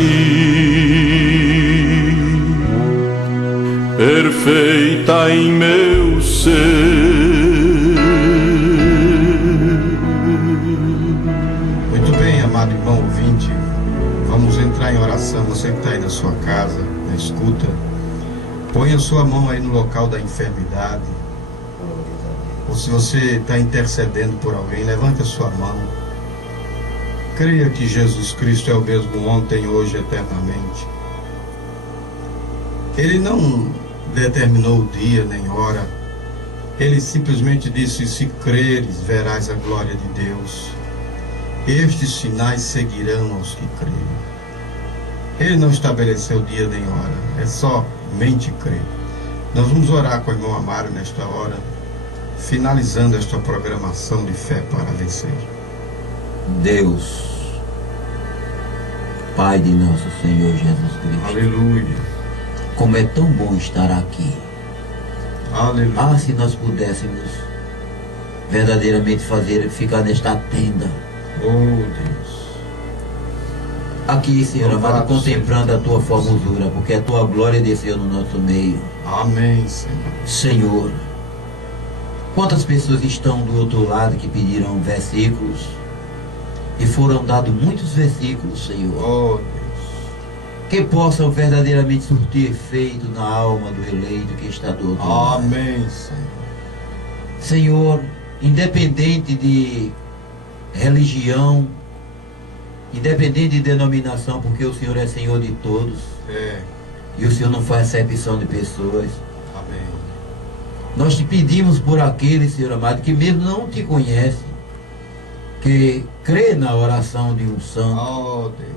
perfeita em meu ser. Muito bem, amado irmão ouvinte, vamos entrar em oração. Você que está aí na sua casa, na escuta, põe a sua mão aí no local da enfermidade. Ou se você está intercedendo por alguém, levante a sua mão. Creia que Jesus Cristo é o mesmo ontem, hoje, eternamente. Ele não determinou o dia nem hora. Ele simplesmente disse: se creres, verás a glória de Deus. Estes sinais seguirão aos que creem. Ele não estabeleceu dia nem hora. É somente crer. Nós vamos orar com o irmão Amaro nesta hora, finalizando esta programação de fé para vencer. Deus, Pai de nosso Senhor Jesus Cristo. Aleluia. Como é tão bom estar aqui. Aleluia. Ah, se nós pudéssemos verdadeiramente ficar nesta tenda. Oh, Deus. Aqui, Senhor amado, Louvado contemplando seja a tua formosura, porque a tua glória desceu no nosso meio. Amém, Senhor. Senhor, quantas pessoas estão do outro lado que pediram versículos e foram dados muitos versículos, Senhor, Oh, Deus. que possam verdadeiramente surtir efeito na alma do eleito que está do outro lado. Amém, Senhor. Senhor, independente de religião, independente de denominação, porque o Senhor é Senhor de todos e o Senhor não faz acepção de pessoas. Amém. Nós te pedimos por aquele, Senhor amado, que mesmo não te conhece, que crê na oração de um santo Oh, Deus.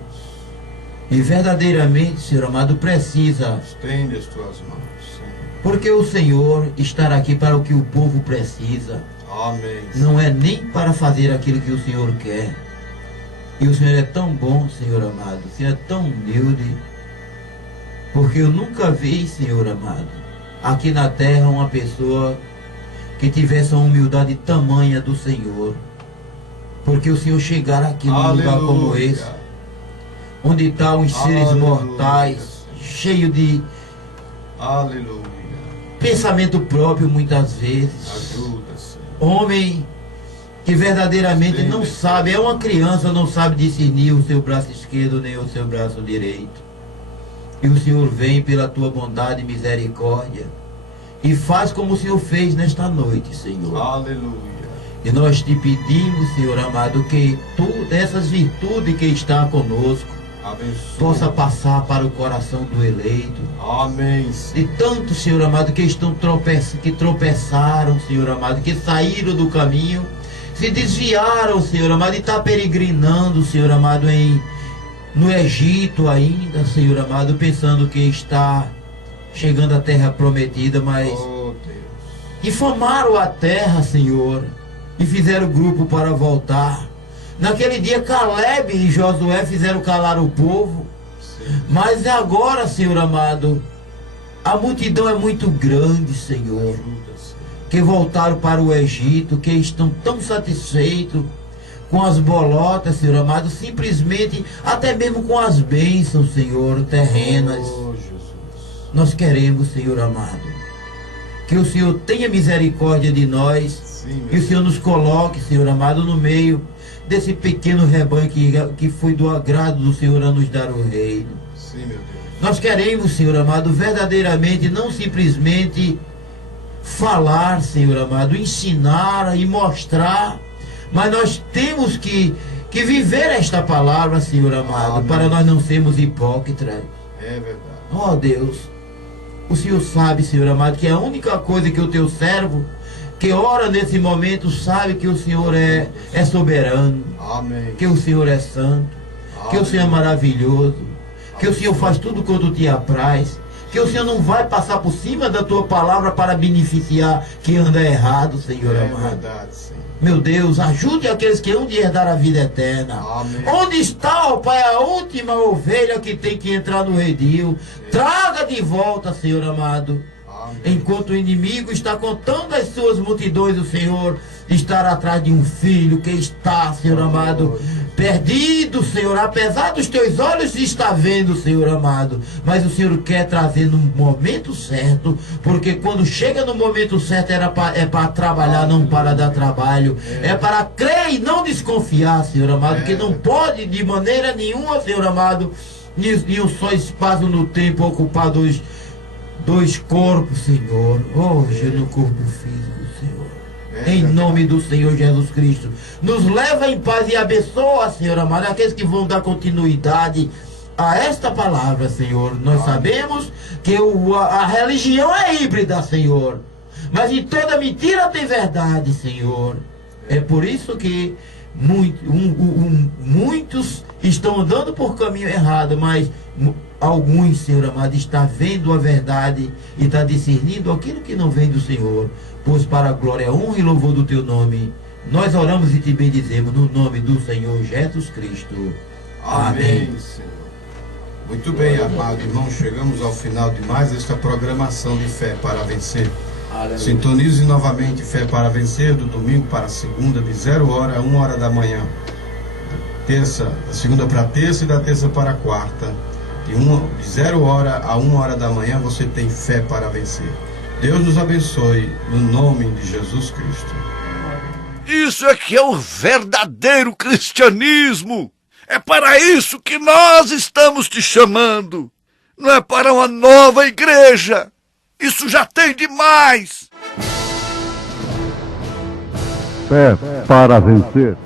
e verdadeiramente, Senhor amado, precisa, Estende as tuas mãos, Senhor. porque o Senhor estar aqui para o que o povo precisa, Amém. não é nem para fazer aquilo que o Senhor quer. E o Senhor é tão bom, Senhor amado, o Senhor é tão humilde, porque eu nunca vi, Senhor amado, aqui na terra uma pessoa que tivesse uma humildade tamanha do Senhor, porque o Senhor chegar aqui num lugar como esse, onde estão os seres mortais, cheio de pensamento próprio muitas vezes. Homem que verdadeiramente não sabe, é uma criança, não sabe discernir o seu braço esquerdo nem o seu braço direito. E o Senhor vem pela tua bondade e misericórdia e faz como o Senhor fez nesta noite, Senhor. Aleluia. E nós te pedimos, Senhor amado, que todas essas virtudes que está conosco possa passar para o coração do eleito. Amém. E tanto, Senhor amado, que tropeçaram, Senhor amado, que saíram do caminho, se desviaram, Senhor amado, e está peregrinando, Senhor amado, no Egito ainda, Senhor amado, pensando que está chegando à terra prometida, mas infamaram a terra, Senhor, e fizeram grupo para voltar. Naquele dia Caleb e Josué fizeram calar o povo. Mas agora, Senhor amado, a multidão é muito grande, Senhor, que voltaram para o Egito, que estão tão satisfeitos com as bolotas, Senhor amado, simplesmente, até mesmo com as bênçãos, Senhor, terrenas. Nós queremos, Senhor amado, que o Senhor tenha misericórdia de nós, que o Senhor nos coloque, Senhor amado, no meio desse pequeno rebanho que foi do agrado do Senhor a nos dar o reino. Sim, meu Deus. Nós queremos, Senhor amado, verdadeiramente, não simplesmente falar, Senhor amado, ensinar e mostrar, mas nós temos que viver esta palavra, Senhor amado, para nós não sermos hipócritas. É verdade. Ó Deus, o Senhor sabe, Senhor amado, que a única coisa que o teu servo que ora nesse momento sabe que o Senhor é soberano. Amém. Que o Senhor é santo. Amém. Que o Senhor é maravilhoso. Que o Senhor faz tudo quanto te apraz. Que o Senhor não vai passar por cima da tua palavra para beneficiar quem anda errado, Senhor amado. É verdade, Senhor. Meu Deus, ajude aqueles que hão de herdar a vida eterna. Amém. Onde está, ó Pai, a última ovelha que tem que entrar no redil? Traga de volta, Senhor amado. Enquanto o inimigo está contando as suas multidões, o Senhor estará atrás de um filho que está, Senhor amado, perdido, Senhor, apesar dos teus olhos está vendo, Senhor amado, mas o Senhor quer trazer no momento certo, porque quando chega no momento certo é para trabalhar, não para dar trabalho, é para crer e não desconfiar, Senhor amado, que não pode de maneira nenhuma, Senhor amado, em um só espaço no tempo ocupar dois corpos, Senhor, hoje no corpo físico, Senhor, em nome do Senhor Jesus Cristo, nos leva em paz e abençoa, Senhor amado, aqueles que vão dar continuidade a esta palavra, Senhor. Nós sabemos que a religião é híbrida, Senhor, mas em toda mentira tem verdade, Senhor. É por isso que muitos estão andando por caminho errado, mas alguns, Senhor amado, está vendo a verdade e está discernindo aquilo que não vem do Senhor. Pois para a glória, honra e louvor do teu nome, nós oramos e te bendizemos no nome do Senhor Jesus Cristo. Amém. Senhor. Muito bem, amado irmão, chegamos ao final de mais esta programação de Fé para Vencer. Aleluia. Sintonize novamente Fé para Vencer, do domingo para a segunda, de 0 hora a 1 hora da manhã. Da segunda para a terça e da terça para a quarta. De 0 hora a 1 hora da manhã você tem Fé para Vencer. Deus nos abençoe no nome de Jesus Cristo. Isso é que é o verdadeiro cristianismo. É para isso que nós estamos te chamando. Não é para uma nova igreja. Isso já tem demais. Fé para Vencer.